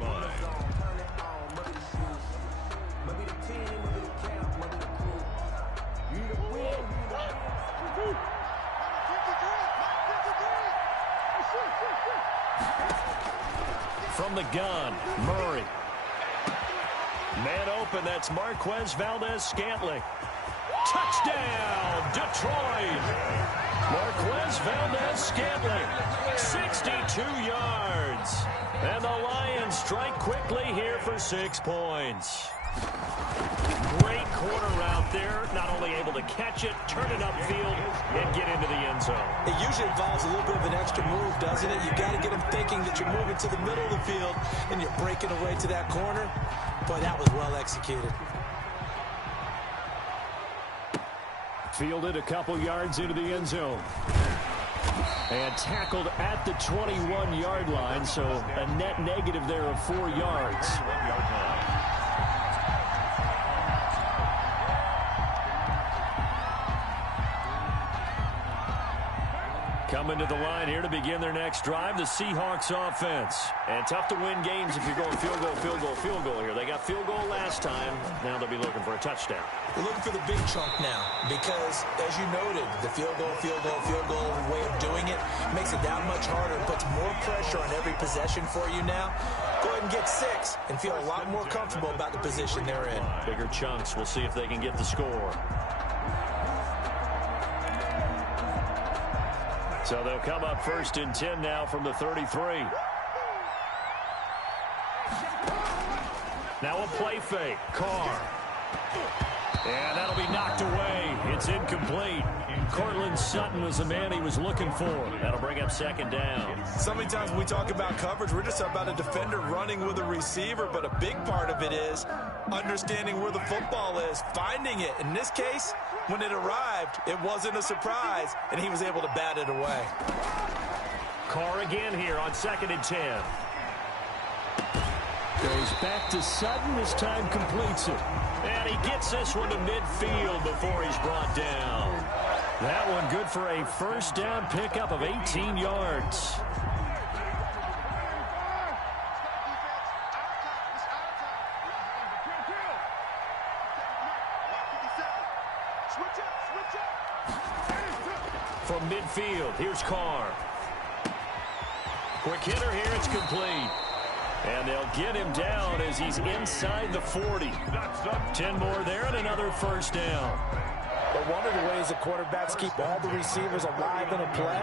From the gun, Murray. Man open, that's Marquez Valdez-Scantling. Touchdown, Detroit! Marquez Valdez-Scantling, 62 yards. And the Lions strike quickly here for 6 points. Great corner route there. Not only able to catch it, turn it upfield, and get into the end zone. It usually involves a little bit of an extra move, doesn't it? You've got to get them thinking that you're moving to the middle of the field, and you're breaking away to that corner. Boy, that was well executed. Fielded a couple yards into the end zone. And tackled at the 21-yard line, so a net negative there of 4 yards. Coming to the line here to begin their next drive, the Seahawks offense. And tough to win games if you're going field goal, field goal, field goal here. They got field goal last time. Now they'll be looking for a touchdown. We're looking for the big chunk now because, as you noted, the field goal way of doing it makes it that much harder, puts more pressure on every possession for you now. Go ahead and get 6 and feel a lot more comfortable about the position they're in. Bigger chunks. We'll see if they can get the score. So they'll come up 1st and 10 now from the 33. Now a play fake. Carr. And that'll be knocked away. It's incomplete. Cortland Sutton was the man he was looking for. That'll bring up 2nd down. So many times when we talk about coverage, we're just about a defender running with a receiver, but a big part of it is understanding where the football is, finding it. In this case, when it arrived, it wasn't a surprise, and he was able to bat it away. Carr again here on 2nd and 10. Goes back to Sutton. This time completes it. And he gets this one to midfield before he's brought down. That one good for a 1st down pickup of 18 yards. From midfield, here's Carr. Quick hitter here, it's complete. And they'll get him down as he's inside the 40. 10 more there and another 1st down. But one of the ways the quarterbacks keep all the receivers alive in a play,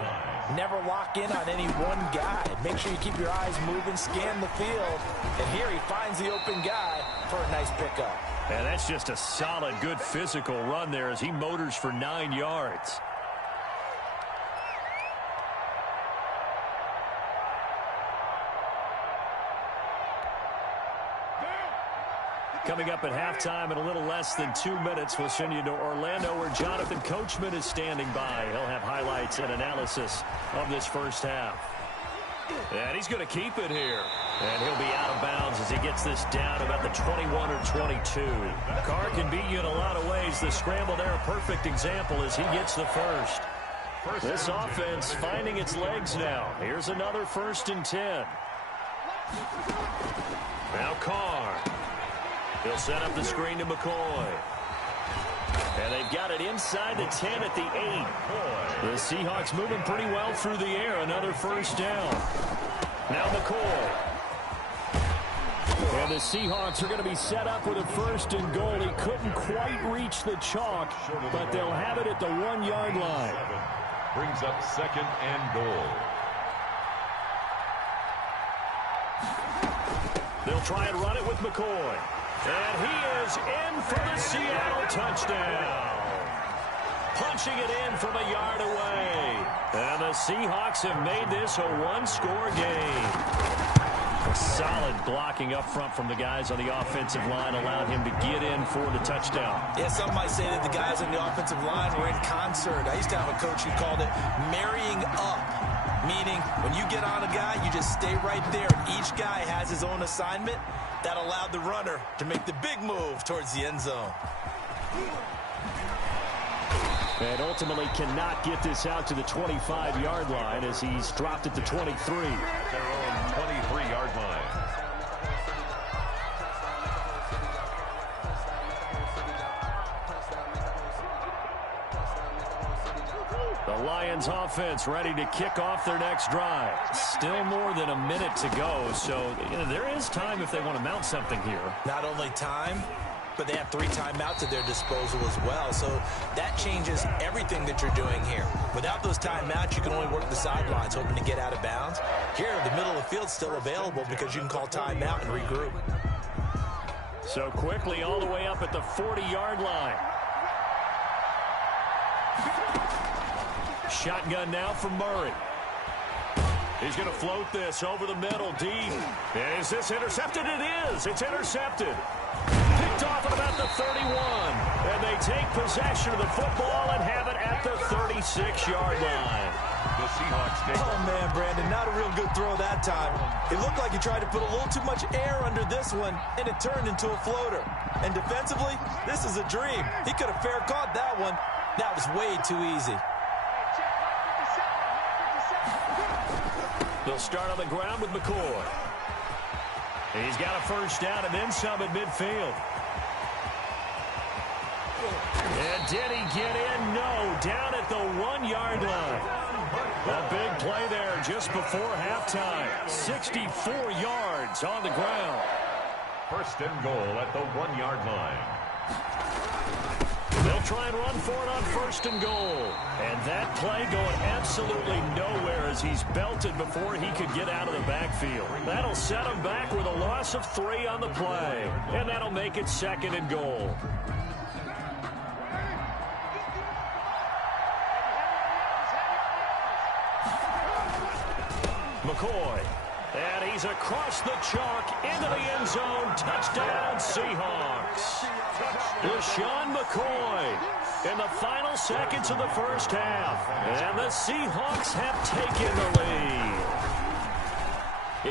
never lock in on any one guy. Make sure you keep your eyes moving, scan the field. And here he finds the open guy for a nice pickup. And that's just a solid, good physical run there as he motors for 9 yards. Coming up at halftime in a little less than 2 minutes, we'll send you to Orlando where Jonathan Coachman is standing by. He'll have highlights and analysis of this 1st half. And he's going to keep it here. And he'll be out of bounds as he gets this down about the 21 or 22. Carr can beat you in a lot of ways. The scramble there, a perfect example as he gets the 1st. This offense finding its legs now. Here's another 1st and 10. Now Carr. He'll set up the screen to McCoy. And they've got it inside the 10 at the 8. The Seahawks moving pretty well through the air. Another 1st down. Now McCoy. And the Seahawks are going to be set up with a 1st and goal. He couldn't quite reach the chalk, but they'll have it at the 1-yard line. Brings up 2nd and goal. They'll try and run it with McCoy. And he is in for the Seattle touchdown. punching it in from a yard away. And the Seahawks have made this a one-score game. Solid blocking up front from the guys on the offensive line allowed him to get in for the touchdown. Yeah, some might say that the guys on the offensive line were in concert. I used to have a coach who called it marrying up, meaning when you get on a guy, you just stay right there. Each guy has his own assignment. That allowed the runner to make the big move towards the end zone. And ultimately cannot get this out to the 25-yard line as he's dropped at the 23. Their own 23-yard line. The Lions offense ready to kick off their next drive. Still more than a minute to go, so there is time if they want to mount something here. Not only time, but they have 3 timeouts at their disposal as well. So that changes everything that you're doing here. Without those timeouts, you can only work the sidelines, hoping to get out of bounds. Here, the middle of the field's still available because you can call timeout and regroup. So quickly all the way up at the 40-yard line. Shotgun now from Murray. He's going to float this over the middle, deep. Is this intercepted? It is. It's intercepted. Picked off at about the 31. And they take possession of the football and have it at the 36-yard line. The Seahawks take Oh, man, Brandon, not a real good throw that time. It looked like he tried to put a little too much air under this one, and it turned into a floater. And defensively, this is a dream. He could have fair caught that one. That was way too easy. They'll start on the ground with McCoy. He's got a first down and then some at midfield. And did he get in? No, down at the 1-yard line. A big play there just before halftime. 64 yards on the ground. first and goal at the 1-yard line. They'll try and run for it on first and goal. And that play going absolutely nowhere as he's belted before he could get out of the backfield. That'll set him back with a loss of 3 on the play. And that'll make it second and goal. McCoy. And he's across the chalk into the end zone. Touchdown, Seahawks. LaShawn McCoy in the final seconds of the first half. And the Seahawks have taken the lead.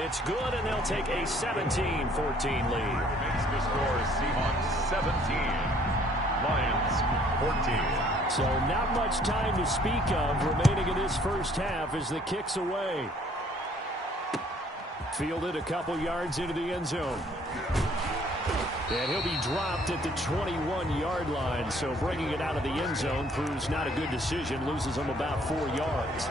It's good, and they'll take a 17-14 lead. Makes the score Seahawks 17, Lions 14. So not much time to speak of remaining in this first half as the kick's away. Fielded a couple yards into the end zone. And he'll be dropped at the 21-yard line, so bringing it out of the end zone proves not a good decision, loses him about 4 yards.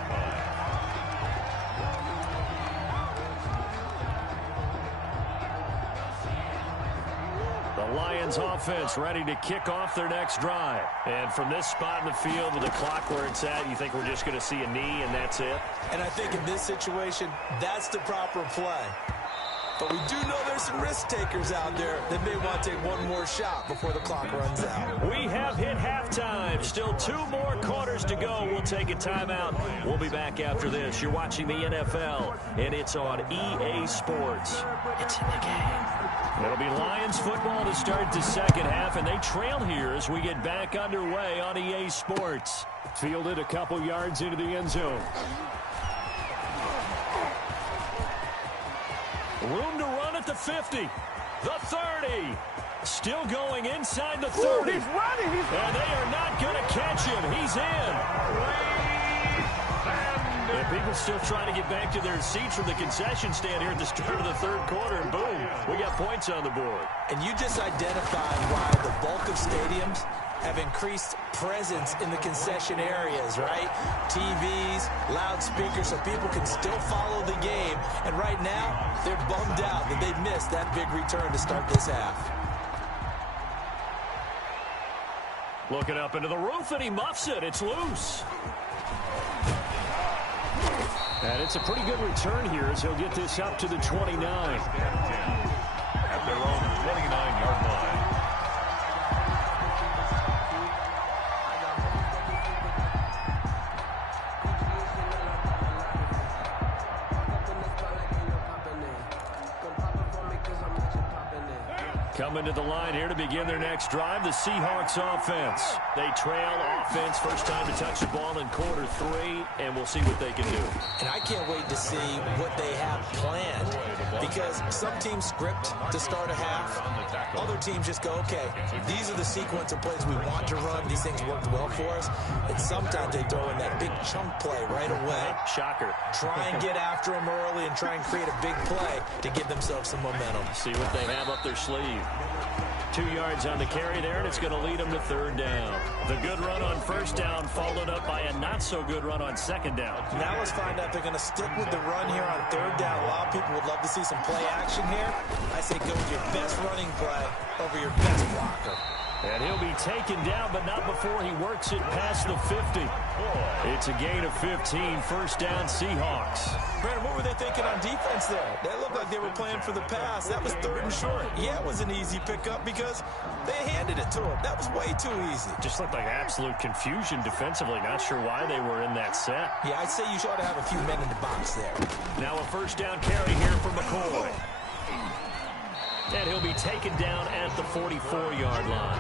The Lions offense ready to kick off their next drive. And from this spot in the field with the clock where it's at, you think we're just going to see a knee and that's it? And I think in this situation, that's the proper play. But we do know there's some risk takers out there that may want to take one more shot before the clock runs out. We have hit halftime. Still 2 more quarters to go. We'll take a timeout. We'll be back after this. You're watching the NFL, and it's on EA Sports. It's in the game. It'll be Lions football to start the second half, and they trail here as we get back underway on EA Sports. Fielded a couple yards into the end zone. Room to run at the 50. The 30. Still going inside the 30. Ooh, he's running. And they are not going to catch him. He's in. And people still trying to get back to their seats from the concession stand here at the start of the third quarter. And boom, we got points on the board. And you just identified why the bulk of stadiums have increased presence in the concession areas, right? TVs, loudspeakers, so people can still follow the game. And right now, they're bummed out that they missed that big return to start this half. Looking up into the roof, and he muffs it. It's loose. And it's a pretty good return here as he'll get this up to the 29. At their own 29-yard line. Coming to the line here to begin their next drive, the Seahawks offense. They trail offense, first time to touch the ball in quarter 3, and we'll see what they can do. And I can't wait to see what they have planned, because some teams script to start a half. Other teams just go, okay, these are the sequence of plays we want to run. These things worked well for us. And sometimes they throw in that big chunk play right away. Shocker. Try and get after them early and try and create a big play to give themselves some momentum. See what they have up their sleeve. 2 yards on the carry there, and it's going to lead them to third down. The good run on first down followed up by a not-so-good run on second down. Now let's find out if they're going to stick with the run here on third down. A lot of people would love to see some play action here. I say go with your best running play over your best blocker. And he'll be taken down, but not before he works it past the 50. It's a gain of 15, first down Seahawks. Brandon, what were they thinking on defense there? They looked like they were playing for the pass. That was third and short. Yeah, it was an easy pickup because they handed it to him. That was way too easy. Just looked like absolute confusion defensively. Not sure why they were in that set. Yeah, I'd say you ought to have a few men in the box there. Now a first down carry here for McCoy. And he'll be taken down at the 44-yard line.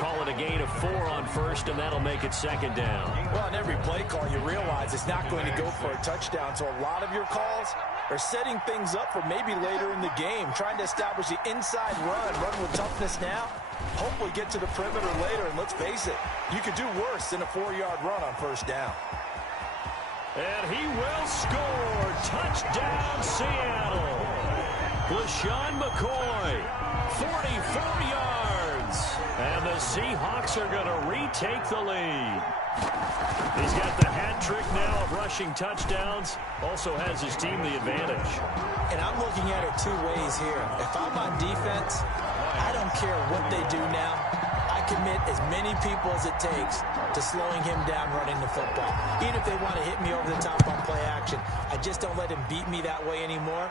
Call it a gain of 4 on first, and that'll make it second down. Well, in every play call, you realize it's not going to go for a touchdown, so a lot of your calls are setting things up for maybe later in the game, trying to establish the inside run with toughness now. Hopefully get to the perimeter later, and let's face it, you could do worse than a 4-yard run on first down. And he will score. Touchdown, Seattle. LaShawn McCoy, 44 yards. And the Seahawks are going to retake the lead. He's got the hat trick now of rushing touchdowns. Also has his team the advantage. And I'm looking at it 2 ways here. If I'm on defense, I don't care what they do now. I commit as many people as it takes to slowing him down running the football. Even if they want to hit me over the top on play action, I just don't let him beat me that way anymore.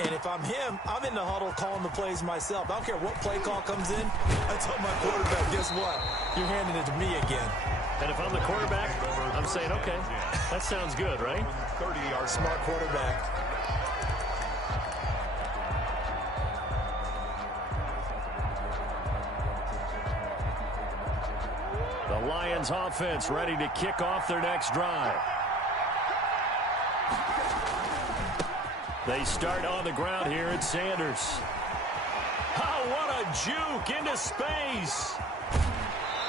And if I'm him, I'm in the huddle calling the plays myself. I don't care what play call comes in. I tell my quarterback, guess what? You're handing it to me again. And if I'm the quarterback, I'm saying, okay, that sounds good, right? 30-yard smart quarterback. The Lions offense ready to kick off their next drive. They start on the ground here at Sanders. Oh, what a juke into space.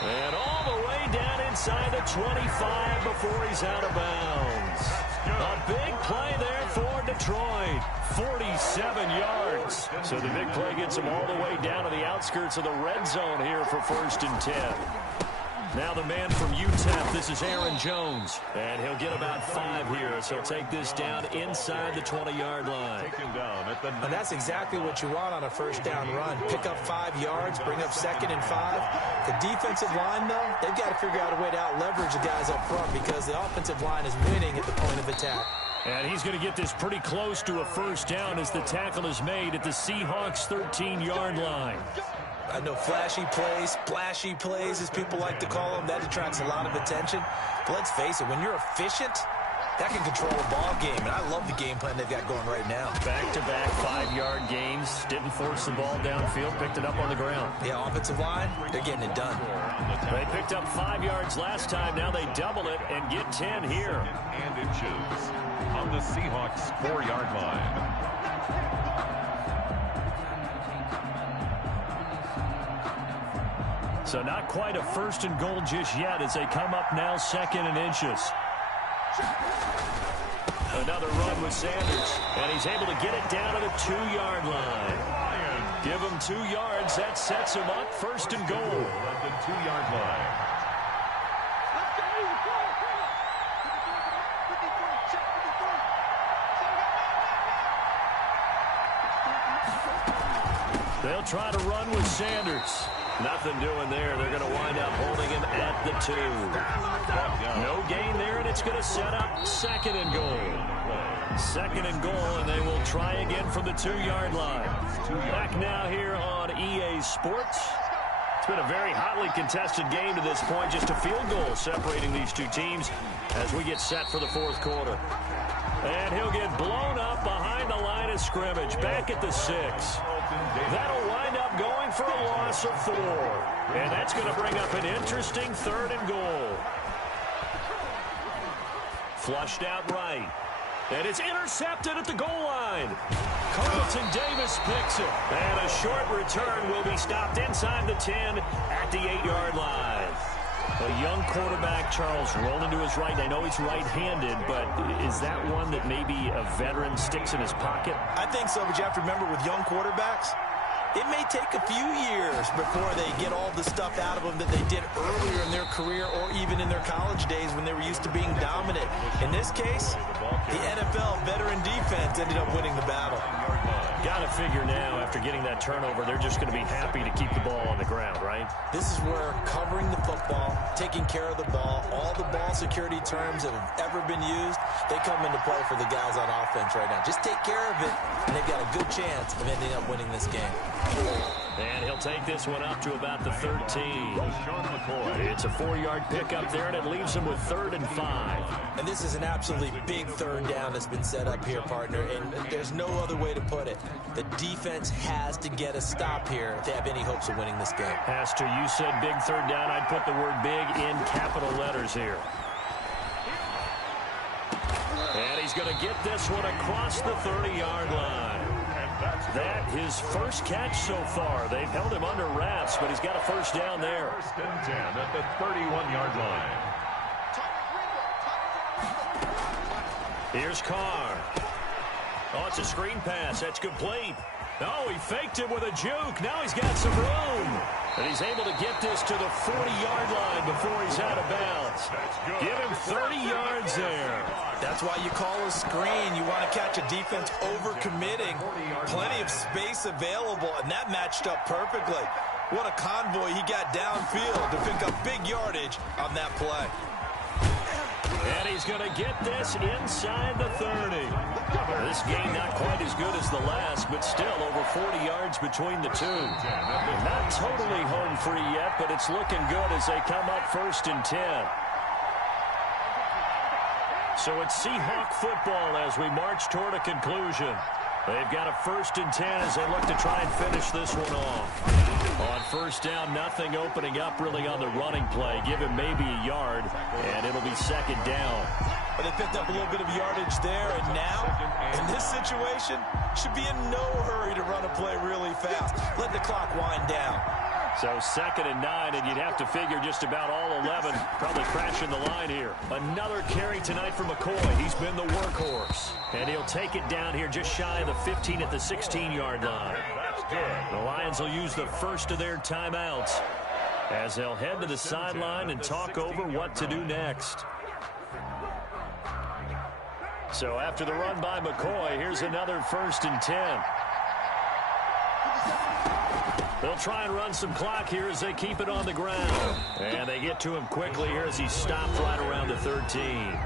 And all the way down inside the 25 before he's out of bounds. A big play there for Detroit. 47 yards. So the big play gets him all the way down to the outskirts of the red zone here for 1st and 10. Now the man from UTEP, this is Aaron Jones. And he'll get about 5 here, so he'll take this down inside the 20-yard line. And that's exactly what you want on a first down run. Pick up 5 yards, bring up 2nd and 5. The defensive line, though, they've got to figure out a way to out-leverage the guys up front because the offensive line is winning at the point of attack. And he's going to get this pretty close to a first down as the tackle is made at the Seahawks' 13-yard line. I know flashy plays, splashy plays, as people like to call them, that attracts a lot of attention. But let's face it, when you're efficient, that can control a ball game. And I love the game plan they've got going right now. Back-to-back 5-yard gains. Didn't force the ball downfield. Picked it up on the ground. Yeah, offensive line, they're getting it done. They picked up 5 yards last time. Now they double it and get 10 here. And inches on the Seahawks 4-yard line. So not quite a 1st and goal just yet as they come up now 2nd and inches. Another run with Sanders, and he's able to get it down to the 2-yard line. Give him 2 yards. That sets him up 1st and goal. At the 2-yard line. They'll try to run with Sanders. Nothing doing there. They're going to wind up holding him at the 2. No gain there, and it's going to set up 2nd and goal. 2nd and goal, and they will try again from the 2-yard line. Back now here on EA Sports. It's been a very hotly contested game to this point. Just a field goal separating these two teams as we get set for the 4th quarter. And he'll get blown up behind the line of scrimmage, back at the 6. That'll wind up for a loss of 4. And that's going to bring up an interesting 3rd and goal. Flushed out right. And it's intercepted at the goal line. Carlton Davis picks it. And a short return will be stopped inside the 10 at the 8-yard line. A young quarterback, Charles, rolling to his right. I know he's right-handed, but is that one that maybe a veteran sticks in his pocket? I think so, but you have to remember with young quarterbacks, it may take a few years before they get all the stuff out of them that they did earlier in their career or even in their college days when they were used to being dominant. In this case, the NFL veteran defense ended up winning the battle. Got to figure now, after getting that turnover, they're just going to be happy to keep the ball on the ground, right? This is where covering the football, taking care of the ball, all the ball security terms that have ever been used, they come into play for the guys on offense right now. Just take care of it, and they've got a good chance of ending up winning this game. And he'll take this one up to about the 13. It's a 4-yard pickup there, and it leaves him with 3rd and 5. And this is an absolutely big 3rd down that's been set up here, partner, and there's no other way to put it. The defense has to get a stop here if they have any hopes of winning this game. Has to. You said big 3rd down. I'd put the word big in capital letters here. And he's going to get this one across the 30-yard line. That his first catch so far. They've held him under wraps, but he's got a 1st down there. 1st and 10 at the 31-yard line. Here's Carr. Oh, it's a screen pass. That's complete. Oh, he faked it with a juke. Now he's got some room. And he's able to get this to the 40-yard line before he's out of bounds. Give him 30 yards there. That's why you call a screen. You want to catch a defense over-committing. Plenty of space available, and that matched up perfectly. What a convoy he got downfield to pick up big yardage on that play. And he's going to get this inside the 30. This game not quite as good as the last, but still over 40 yards between the two. Not totally home free yet, but it's looking good as they come up 1st and 10. So it's Seahawk football as we march toward a conclusion. They've got a 1st and 10 as they look to try and finish this one off. On 1st down, nothing opening up really on the running play. Give him maybe a yard, and it'll be 2nd down. But they picked up a little bit of yardage there, and now, in this situation, should be in no hurry to run a play really fast. Let the clock wind down. So 2nd and 9, and you'd have to figure just about all 11 probably crashing the line here. Another carry tonight for McCoy. He's been the workhorse. And he'll take it down here just shy of the 15 at the 16-yard line. The Lions will use the first of their timeouts as they'll head to the sideline and talk over what to do next. So after the run by McCoy, here's another 1st and 10. They'll try and run some clock here as they keep it on the ground. And they get to him quickly here as he's stopped right around the 13.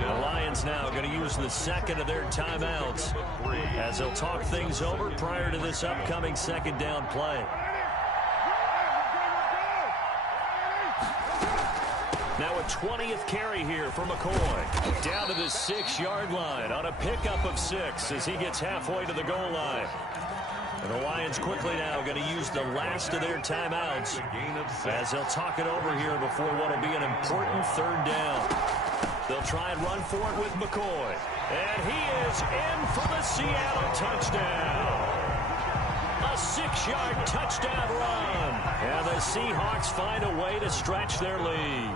The Lions now going to use the 2nd of their timeouts as they'll talk things over prior to this upcoming 2nd down play. Now a 20th carry here for McCoy. Down to the 6-yard line on a pickup of 6 as he gets halfway to the goal line. And the Lions quickly now going to use the last of their timeouts as they'll talk it over here before what will be an important 3rd down. They'll try and run for it with McCoy. And he is in for the Seattle touchdown. A 6-yard touchdown run. And the Seahawks find a way to stretch their lead.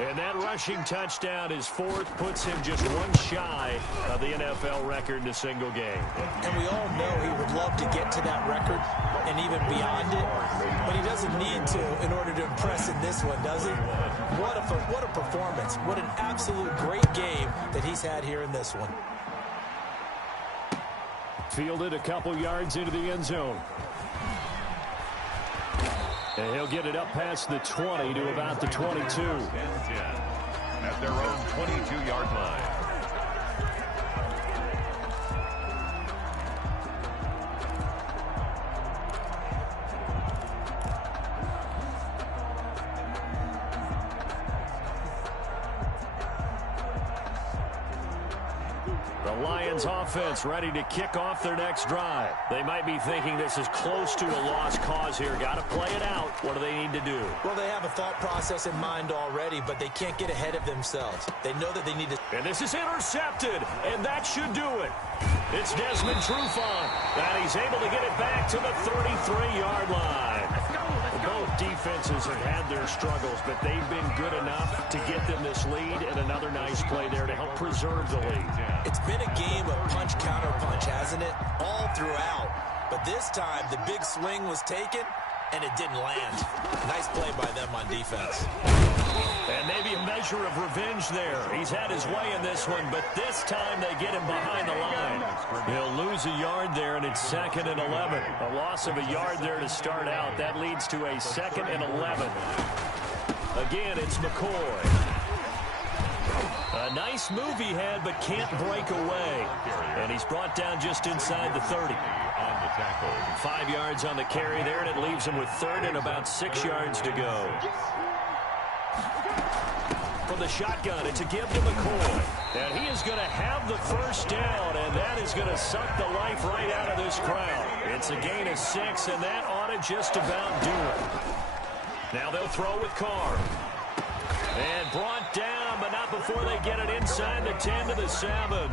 And that rushing touchdown is 4th, puts him just one shy of the NFL record in a single game. And we all know he would love to get to that record and even beyond it, but he doesn't need to in order to impress in this one, does he? What a performance. What an absolute great game that he's had here in this one. Fielded a couple yards into the end zone. And he'll get it up past the 20 to about the 22. At their own 22-yard line. The Lions offense ready to kick off their next drive. They might be thinking this is close to a lost cause here. Got to play it out. What do they need to do? Well, they have a thought process in mind already, but they can't get ahead of themselves. They know that they need to... And this is intercepted, and that should do it. It's Desmond Trufant, and he's able to get it back to the 33-yard line. Both defenses have had their struggles, but they've been good enough to get them this lead, and another nice play there to help preserve the lead. It's been a game of punch-counter-punch, hasn't it? All throughout. But this time, the big swing was taken, and it didn't land. Nice play by them on defense. And maybe a measure of revenge there. He's had his way in this one, but this time they get him behind the line. He'll lose a yard there, and it's 2nd and 11. A loss of a yard there to start out. That leads to a 2nd and 11. Again, it's McCoy. A nice move he had, but can't break away. And he's brought down just inside the 30. 5 yards on the carry there, and it leaves him with 3rd and about 6 yards to go. From the shotgun, it's a give to McCoy. And he is going to have the first down, and that is going to suck the life right out of this crowd. It's a gain of 6, and that ought to just about do it. Now they'll throw with Carr. And brought down, but not before they get it inside the 10 to the 7.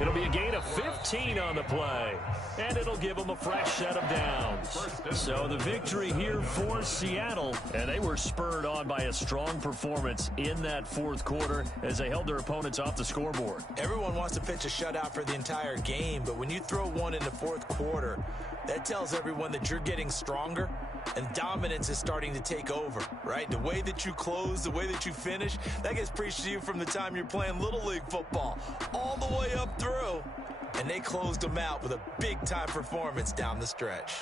It'll be a gain of 15 on the play, and it'll give them a fresh set of downs. So the victory here for Seattle, and they were spurred on by a strong performance in that 4th quarter as they held their opponents off the scoreboard. Everyone wants to pitch a shutout for the entire game, but when you throw one in the 4th quarter, that tells everyone that you're getting stronger and dominance is starting to take over, right? The way that you close, the way that you finish, that gets preached to you from the time you're playing Little League football all the way up through. And they closed them out with a big-time performance down the stretch.